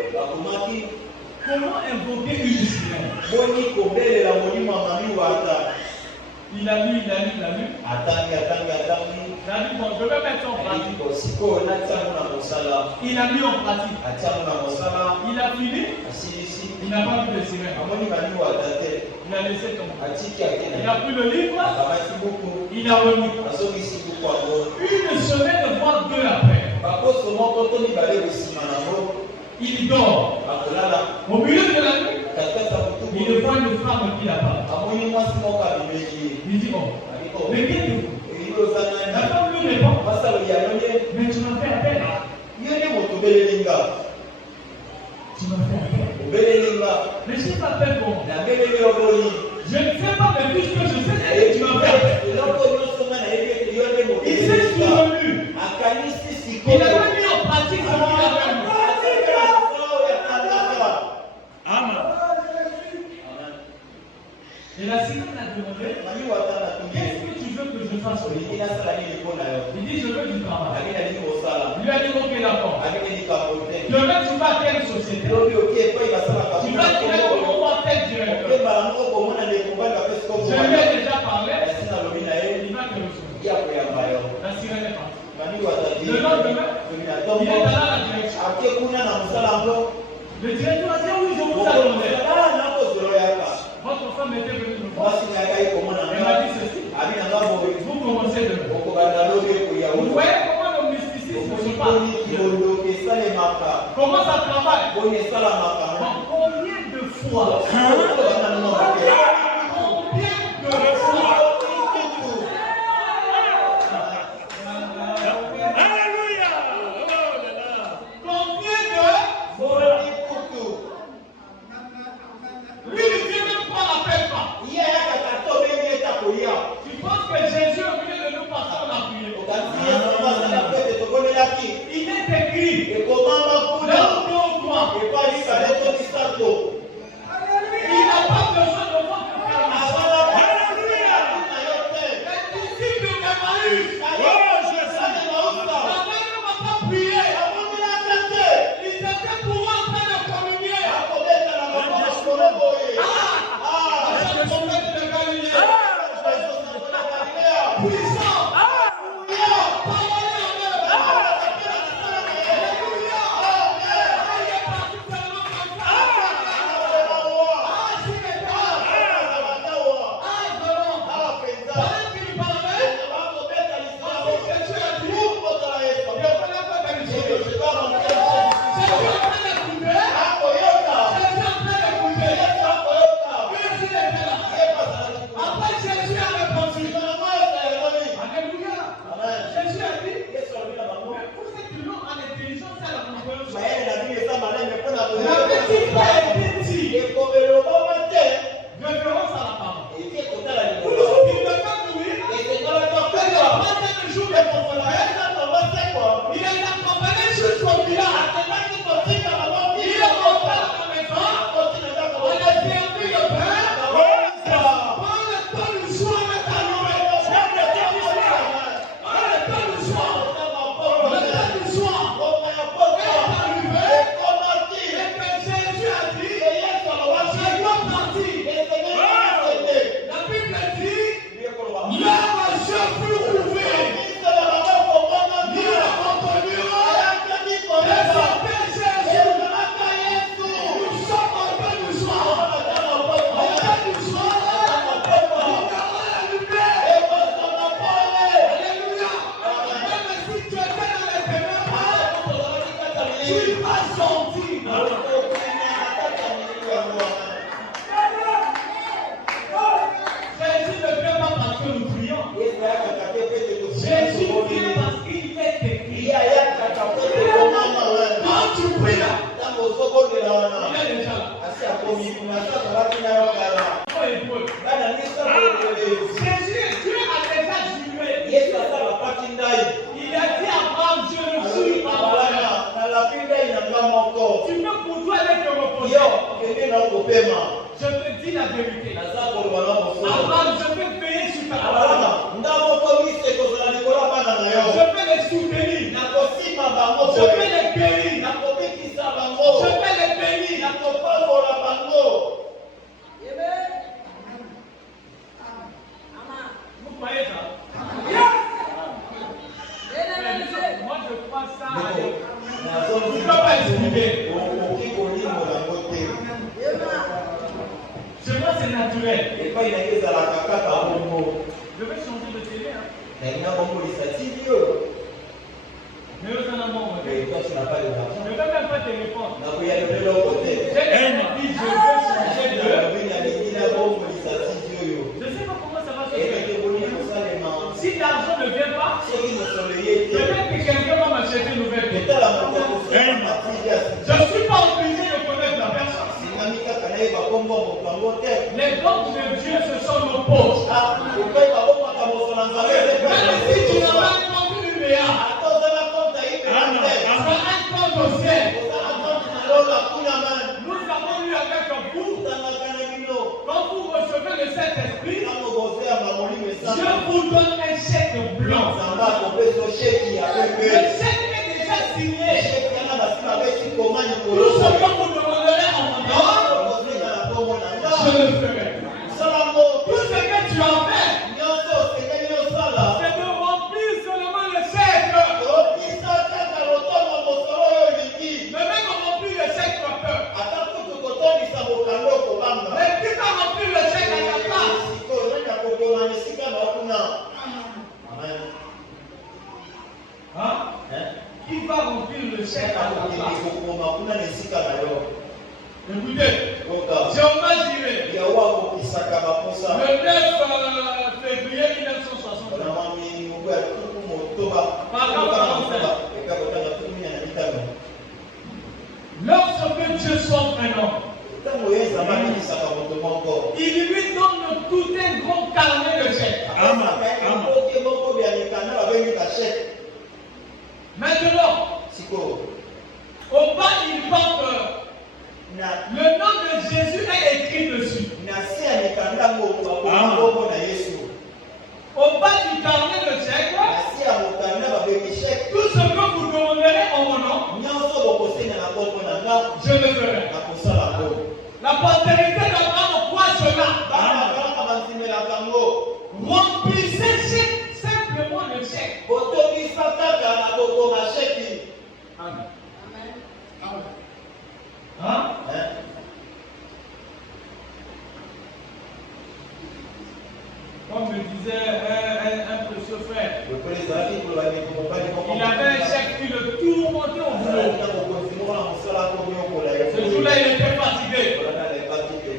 comment invoquer une discipline. Il a lu. Il a dit, bon, je vais mettre en pratique. Il a mis en pratique. Il a fini. Il n'a pas vu de sirène. Il a laissé tomber. Il a pris le livre. Il a remis. Une semaine, voire deux après. Il dort. Au milieu de la nuit, il voit une femme qui l'appelle. Il dit, oh, mais bien de vous. La femme lui répond, mais tu m'as fait appel. Tu m'as fait appel. Mais je t'appelle comment? Je ne sais pas, mais puisque je sais que tu m'as fait appel. Il s'est souvenu. Il a mis en pratique ce qu'il a fait. Amen. Et la sirène a demandé, qu'est-ce que tu veux que je fasse? Il dit, je veux du travail. Il lui a dit, ok, d'accord. Demain, tu vas à quelle société? Tu vas directement voir tel directeur. Je lui ai déjà parlé. Il va te recevoir. La sirène est partie. Le lendemain, il est allé à la direction. Le directeur a dit, oui, je vous attendais. Votre femme était venue nous voir. Elle m'a dit ceci. Vous commencez demain. Vous voyez comment le mysticisme se passe? Comment ça travaille? Combien de fois? Lui, il ne vient même pas l'appel pas. Tu penses que Jésus est venu de nous passer en appuyé? Il est écrit. Il n'a pas besoin de votre permission. Les disciples d'Emmaüs. Ne m'a pas prié. Ils étaient pour moi en train de communier. Le prophète de Galilée. Puissant. Tu peux pour toi aller te reposer. Je te dis la vérité. Abraham, je vais payer sur ta parole. Je vais les soutenir. Je vais les guérir. Je vais les bénir. Vous croyez ça? Moi je crois ça. Je ne peux pas expliquer. Chez moi c'est naturel. Je vais changer de télé. Mais vous en avez marre. Je ne vais même pas te répondre. J'ai dit je vais changer de. Je ne sais pas comment ça va se faire. Si l'argent ne vient pas, peut-être que quelqu'un va m'acheter une nouvelle télé. Je ne suis pas obligé de connaître la personne. Les dons de Dieu, ce sont nos poches. Même si tu n'as pas un compte UBA, tu as un compte au ciel. Nous avons eu avec vous, quand vous recevez le Saint-Esprit, Dieu vous donne un chèque blanc. Le chèque est déjà signé. Tout ce que vous demanderez en mon nom, je le ferai. Tout ce que tu as fait, c'est de remplir seulement le chèque. Mais même remplir le chèque, tu as peur. Mais qui va remplir le chèque à ta place? Hein? Qui va remplir le chèque à ta place? Écoutez, si on va dire le 9 février 1960, lorsque Dieu sauve un homme, il lui donne tout un grand carnet de chèques. Maintenant, au bas, il porte le nom de Jésus est écrit dessus. Au bas du carnet de chèques, tout ce que vous demanderez en mon nom, je le ferai. La postérité d'Abraham croit cela. Remplissez simplement le chèque. Amen. Hein? Comme me disait un précieux frère, il avait un chèque qui le tourmentait au boulot. Ce jour-là, il était fatigué.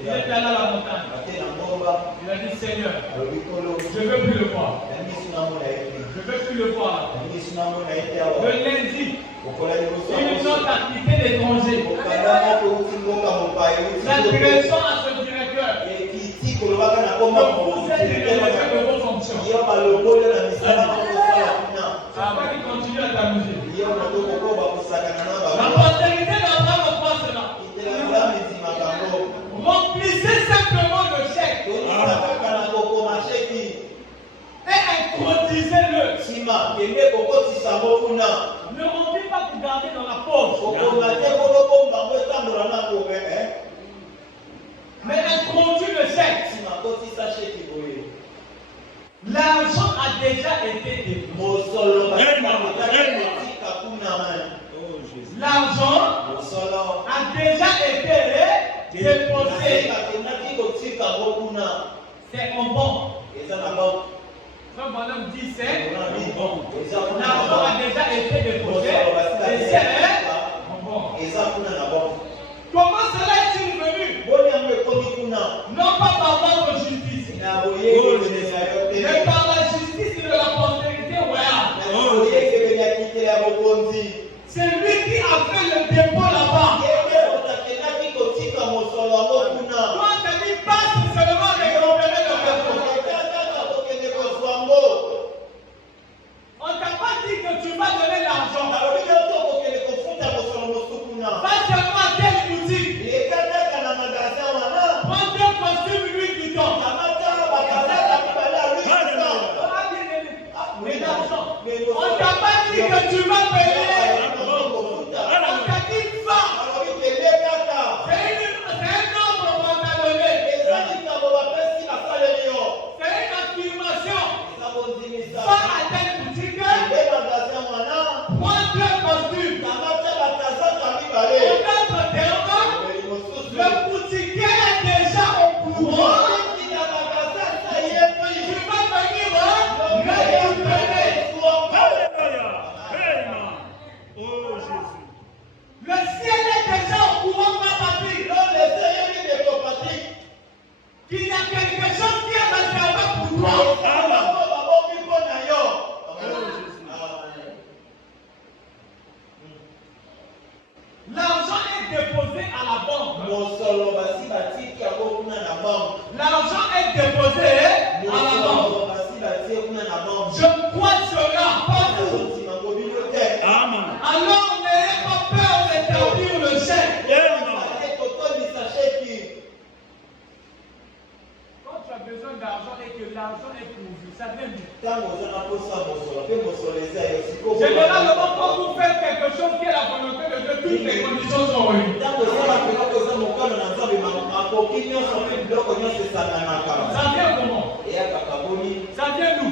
Il était allé à la montagne. Il a dit, Seigneur, je ne veux plus le voir. Je ne veux plus le voir. Le lundi, une note a quitté l'étranger. L'agression à ce directeur. Vous êtes délégué de vos fonctions. Ça va qu'il continue à t'amuser. La postérité d'Abraham croit cela. Remplissez simplement le chèque. Et introduisez-le. Ne remplis pas pour garder dans la poche. Mais introduis le chèque. L'argent a déjà été déposé. L'argent a déjà été déposé. C'est en banque. Comme madame dit, c'est l'argent a déjà été déposé. Et c'est en banque. Comment cela est-il venu? Non pas par votre justice, mais par la justice de la postérité royale. C'est lui qui a fait le dépôt là-bas. Toi, tu as dit passe seulement récupérer le dépôt. On ne t'a pas dit que tu vas donner l'argent. Va seulement à telle boutique. déposé à la banque. L'argent est déposé à la banque. Je crois cela partout. Amen. Alors n'ayez pas peur d'établir le chèque. Quand tu as besoin d'argent et que l'argent est pourvu, ça vient bien. Généralement, quand vous faites quelque chose qui est la volonté de Dieu, toutes les conditions sont réunies. Ça vient comment? Ça vient d'où?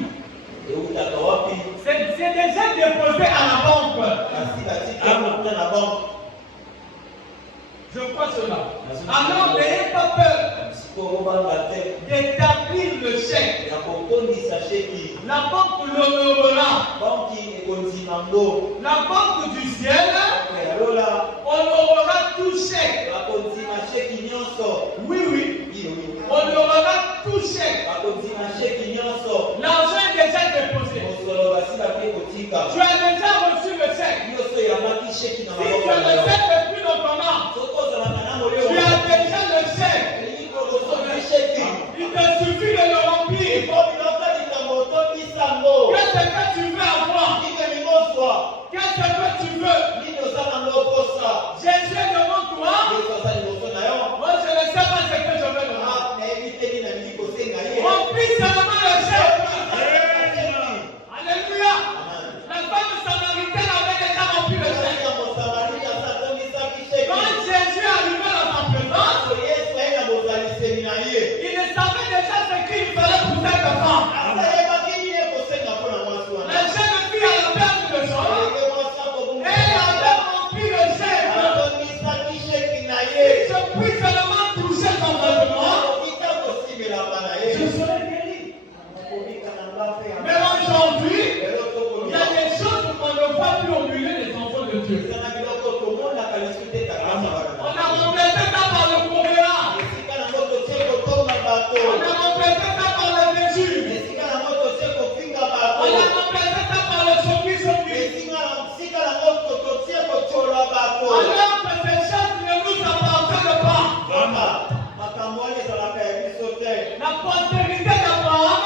C'est déjà déposé à la banque. Je crois cela. Alors n'ayez pas peur d'établir le chèque. La banque l'honorera. La banque du ciel honorera tout chèque. Oui, oui. Honorera tout chèque. L'argent est déjà déposé. Tu as déjà reçu le chèque. Si tu as le chèque depuis dans ton âme, tu as déjà le chèque. Il te suffit de le remplir. Qu'est-ce que tu veux avoir? Qu'est-ce que tu veux? Jésus est devant toi. Moi je ne sais pas ce que je veux demander. Remplis seulement le chèque. Alléluia. La femme samaritaine avait déjà rempli le chèque. Quand Jésus arrivait dans sa présence, il ne savait déjà ce qu'il fallait pour cette femme. La jeune fille a la perte de sang. Elle avait rempli le chèque. Si je puis seulement toucher son vêtement, je serai guéri. Mais aujourd'hui, il y a des choses qu'on ne voit plus au milieu des enfants de Dieu. On a remplacé ça par le choléra. On a remplacé ça par le déjeuner. On a remplacé ça par le soki-soki. Alors que ces choses ne nous appartiennent pas. La postérité d'Abraham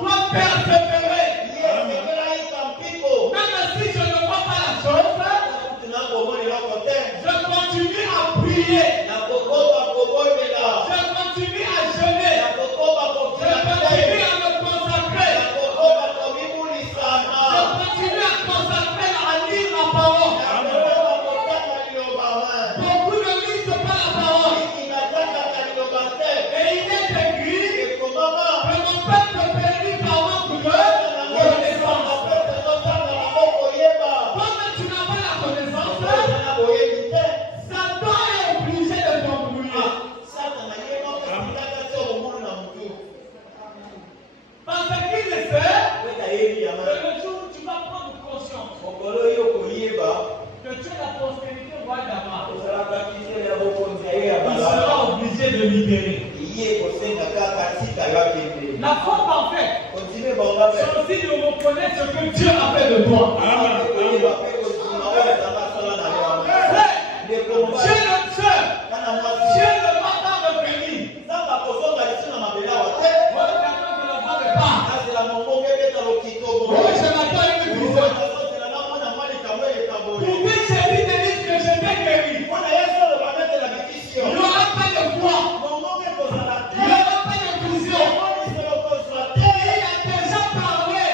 doit persévérer. Même si je ne vois pas la chose, je continue à prier. Je continue à jeûner. Je continue à me consacrer. Je continue à consacrer à lire la parole. Beaucoup ne lisent pas la parole. Et il est écrit que mon peuple périt par manque de connaissance. Comme tu n'as pas la connaissance, Satan est obligé de t'embrouiller. Parce qu'il le sait que le jour où tu vas prendre conscience que tu es la postérité roi d'Abraham, il sera obligé de libérer. La foi parfaite, c'est aussi de reconnaître ce que Dieu a fait de toi. Dieu le sait. Dieu ne va pas revenir. Moi, j'attends de la part de part. Moi, je m'attends à une vision. Pour que Jésus te dise que je t'ai guéri, il n'y aura pas de foi. Il n'y aura pas de vision. Il a déjà parlé.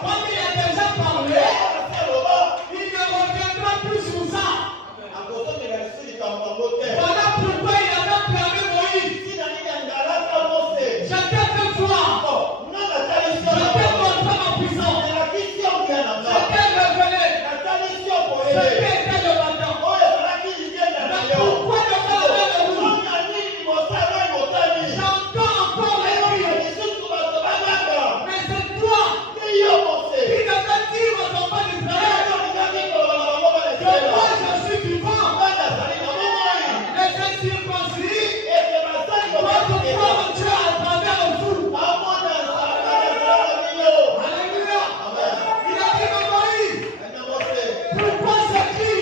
Comme il a déjà parlé, il ne reviendra plus sur ça. Voilà pourquoi il avait clamé Moïse. Je t'ai fait voir. Je t'ai montré ma puissance. Je t'ai révélé ce qu'était le bâton. Mais pourquoi ne pas le rouge? J'entends encore les cris. Mais c'est toi qui devais dire aux enfants d'Israël que moi je suis vivant. Et c'est circoncis. Votre foi en Dieu à travers le fou. Alléluia. Il a dit à Moïse, pourquoi ce cri?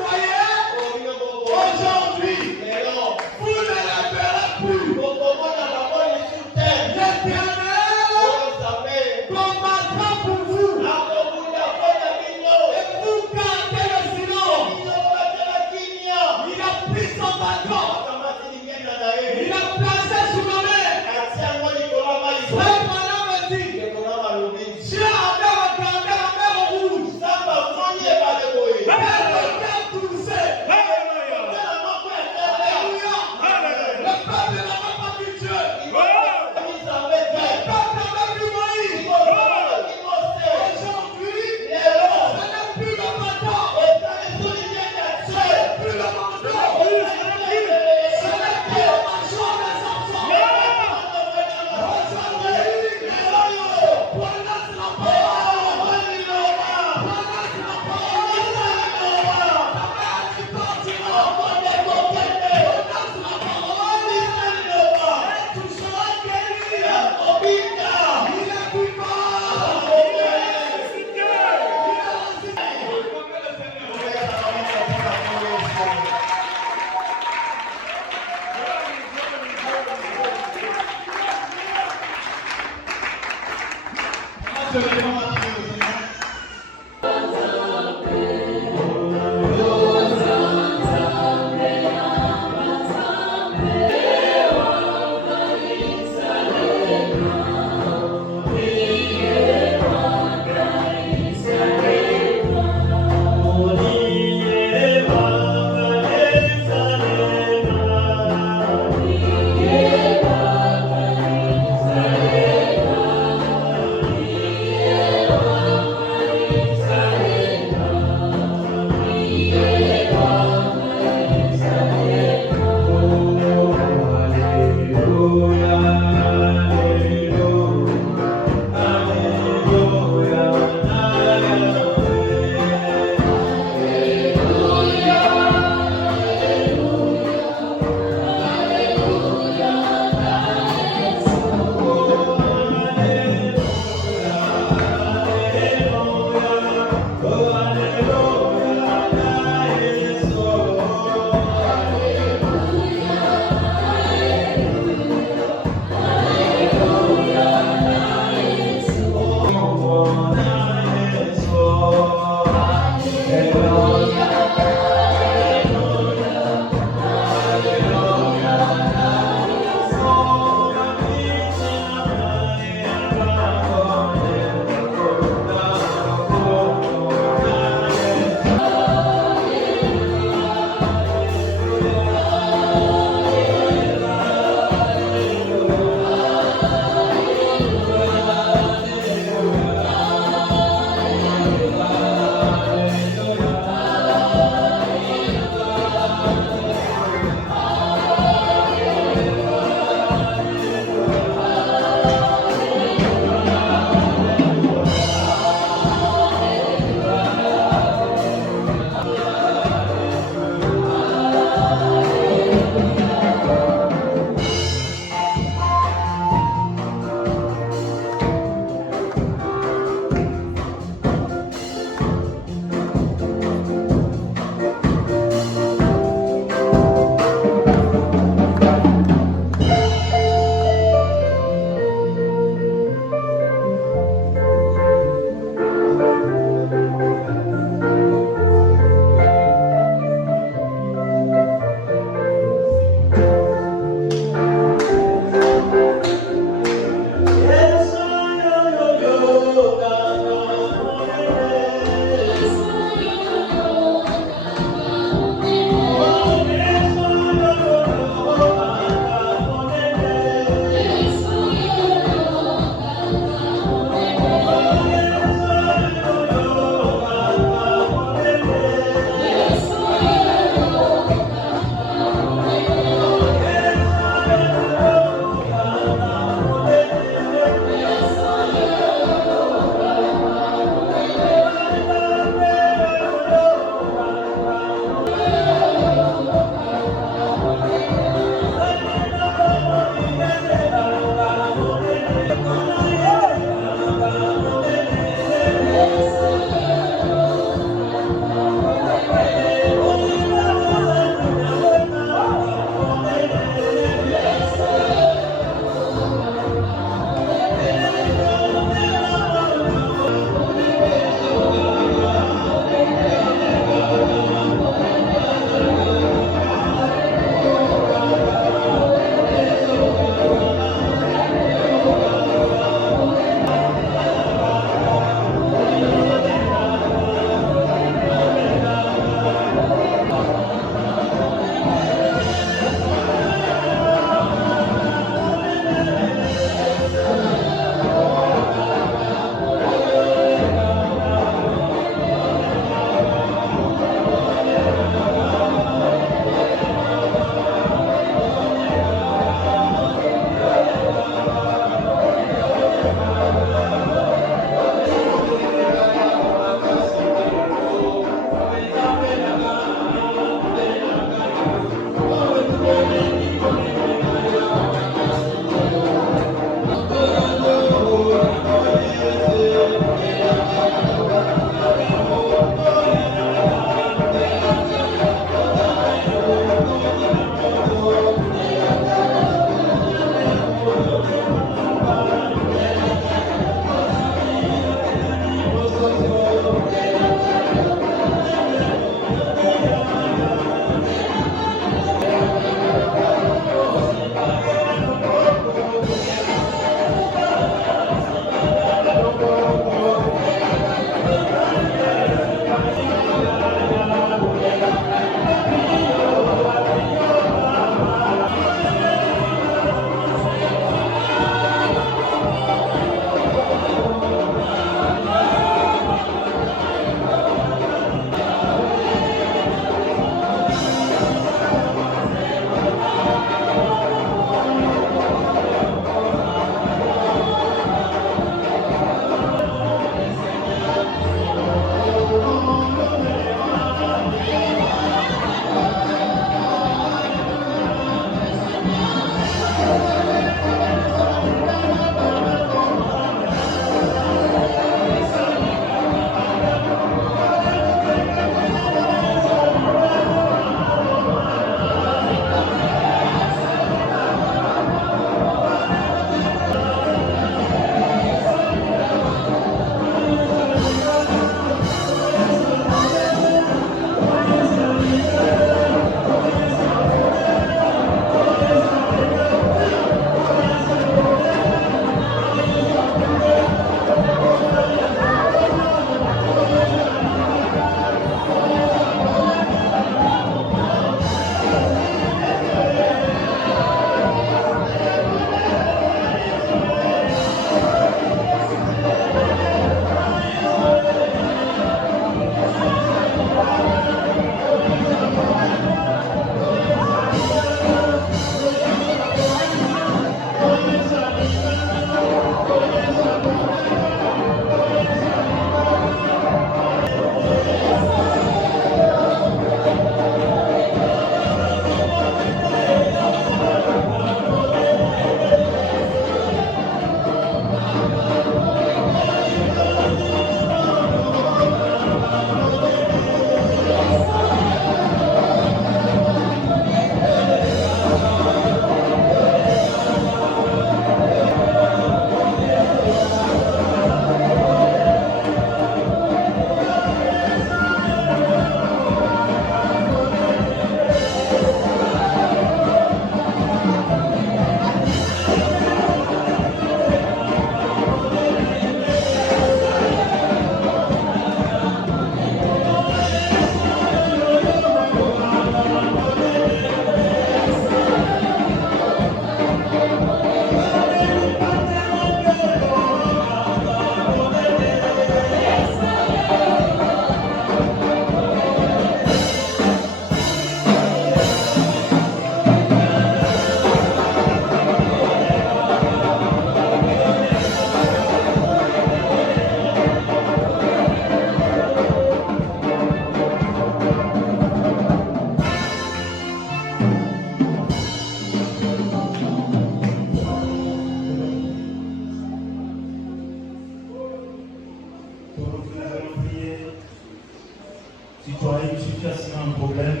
Si tu as une situation, un problème,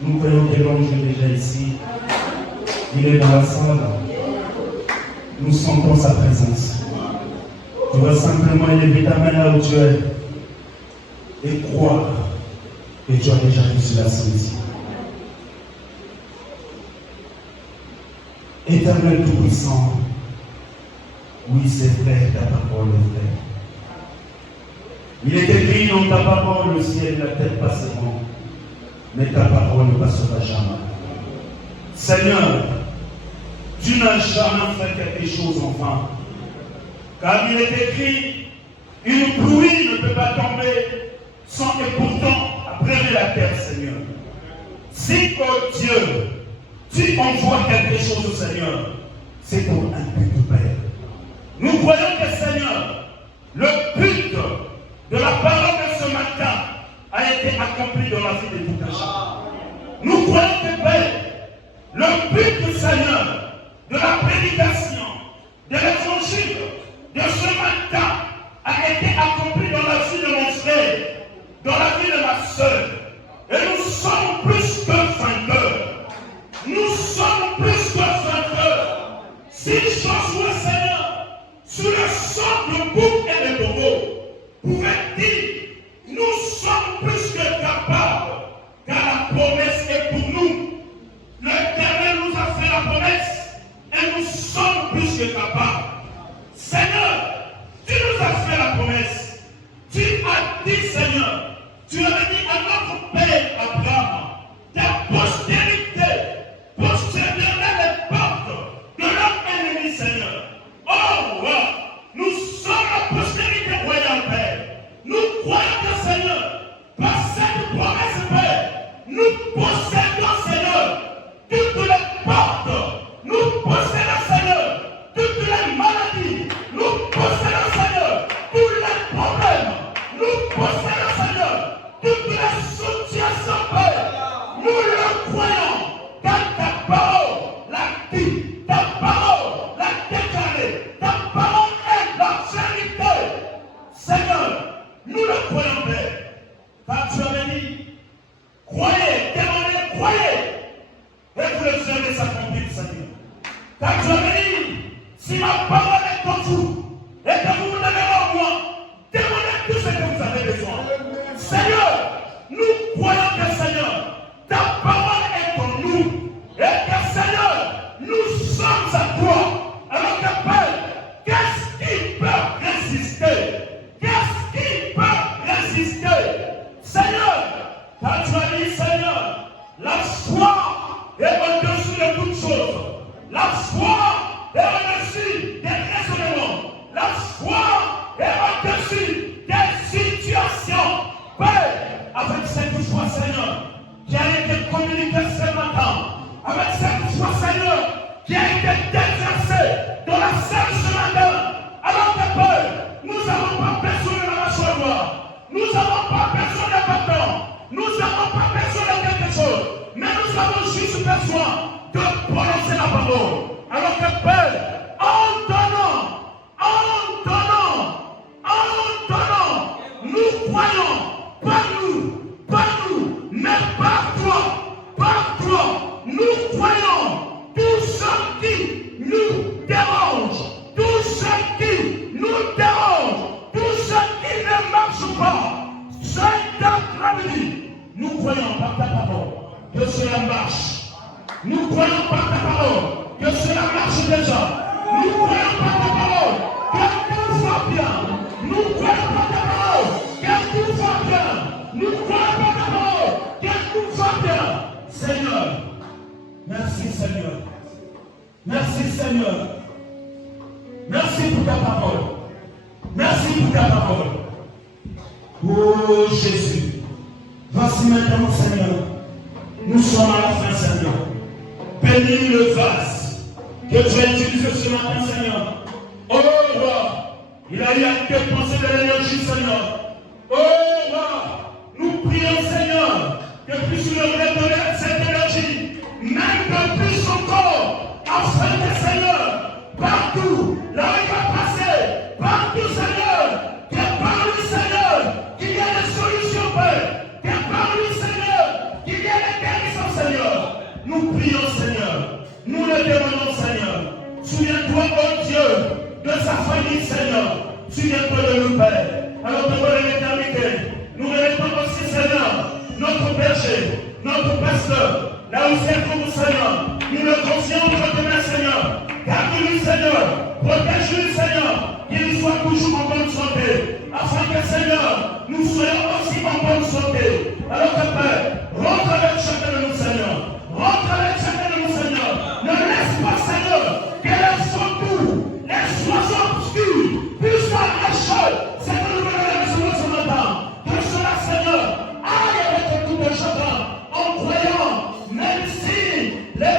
nous croyons que l'ange est déjà ici. Il est dans la salle. Nous sentons sa présence. Tu vas simplement élever ta main là où tu es et croire que tu as déjà reçu la solution. Éternel Tout-Puissant, oui, c'est vrai, ta parole est vraie. Il est écrit dans ta parole, le ciel et la terre passeront, mais ta parole ne passera jamais. Seigneur, tu n'as jamais fait quelque chose en vain. Car il est écrit, une pluie ne peut pas tomber sans que pourtant après la terre, Seigneur. Si, oh Dieu, tu envoies quelque chose, Seigneur, c'est pour un but, Père. Nous croyons que, Seigneur, le but de la parole de ce matin a été accompli dans la vie de tout un chacun. Nous croyons que, Père, le but, Seigneur, de la prédication, de l'évangile, de ce matin a été accompli dans la vie de mon frère, dans la vie de ma soeur. Et nous sommes plus que vainqueurs. Nous sommes plus que vainqueurs. Si Josué, Seigneur, sur le sang de bouc et de taureau, pouvait dire, nous sommes plus que capables, car la promesse est pour nous. L'Éternel nous a fait la promesse et nous sommes plus que capables. Seigneur, tu nous as fait la promesse. Tu as dit, Seigneur, tu avais dit à notre Père Abraham, ta postérité possédera les portes de leur ennemi, Seigneur. Oh, nous sommes la postérité royale, Père. Nous croyons que, Seigneur, par cette promesse, Père, nous possédons, Seigneur, toutes les portes. Nous possédons, Seigneur, toutes les maladies. Nous possédons, Seigneur, tous les problèmes. Nous possédons, Seigneur, toutes les situations, Père. Nous le croyons, car ta parole l'a dit, ta parole l'a déclaré, ta parole est la vérité. Seigneur, nous le croyons, Père, car tu avais dit, croyez, demandez, croyez, et vous le verrez s'accomplir, Seigneur. Car tu avais dit, si ma parole est en vous, et que vous vous demeurez en moi, demandez tout ce que vous avez besoin. Seigneur, nous croyons que, Seigneur, ta parole est en nous, et que, Seigneur, nous sommes à toi. Alors que, Père, qu'est-ce qui peut résister? Qu'est-ce qui peut résister? Seigneur, car tu as dit, Seigneur, la foi est au-dessus de toutes choses. La foi est au-dessus des raisonnements. La foi est au-dessus des situations. Père, avec cette foi, Seigneur, qui a été communiquée ce matin, avec cette foi, Seigneur, qui a été déversée dans la salle ce matin, alors que, Père, nous n'avons pas besoin de la mâchoire, nous n'avons pas besoin de bâton, nous n'avons pas besoin de quelque chose, mais nous avons juste besoin de prononcer la parole. Alors que, Père, en donnant, nous croyons, pas nous, mais par toi, nous croyons tout ce qui nous dérange, tout ce qui nous dérange, tout ce qui ne marche pas. Cet après-midi, nous croyons par ta parole que cela marche. Nous croyons par ta parole que cela marche déjà. Nous croyons par ta parole que tout va bien. Nous croyons par ta parole que tout va bien. Nous croyons par ta parole que tout va bien. Seigneur, merci Seigneur. Merci Seigneur. Merci pour ta parole. Merci pour ta parole. Oh Jésus, voici maintenant Seigneur. Nous sommes à la fin Seigneur. Bénis le vase que tu as utilisé ce matin, Seigneur. Oh roi, il a eu à dépenser de l'énergie, Seigneur. Oh roi, nous prions, Seigneur, que puisses nous redonner cette énergie, même de plus encore, afin que, Seigneur, partout, là où il va passer, partout, Seigneur, que par lui, Seigneur, qu'il y ait des solutions, Père, Nous prions, Seigneur. Nous le demandons, Seigneur. Souviens-toi, oh Dieu, de sa famille, Seigneur. Souviens-toi de nous, Père. Alors, de l'éternité, nous remettons aussi, Seigneur, notre berger, notre pasteur, là où c'est pour nous, Seigneur. Nous le confions entre tes mains, Seigneur. Garde-lui, Seigneur. Protège-lui, Seigneur. Qu'il soit toujours en bonne santé. Afin que, Seigneur, nous soyons aussi en bonne santé. Alors que, Père, rentre avec chacun de nous, Seigneur. Rentre avec chacun de nous, Seigneur. Ne laisse pas, Seigneur, que les tout, les soissons obscurs puissent voir un seul. C'est que nous venons ce matin. Que cela, Seigneur, aille avec tout le chacun en croyant, même si les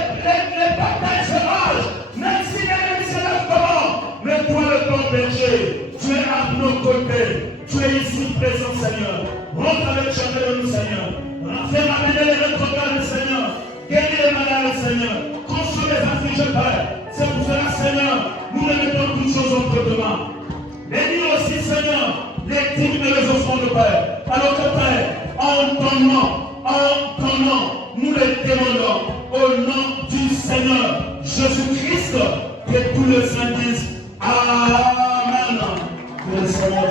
batailles se ragent, même si l'ennemi se lève comment, mais toi, le bon berger, tu es à nos côtés. Tu es ici présent, Seigneur. Rentre avec chacun de nous, Seigneur. Fais ramener les rétrogrades, Seigneur. Guéris les malades, Seigneur. Console les affligés, Père. C'est pour cela, Seigneur, nous remettons toutes choses entre tes mains. Bénis aussi, Seigneur, les dîmes et les offrandes de Père. Alors que, Père, en ton nom, nous les demandons au nom du Seigneur Jésus-Christ, que tous les saints disent Amen. Que le Seigneur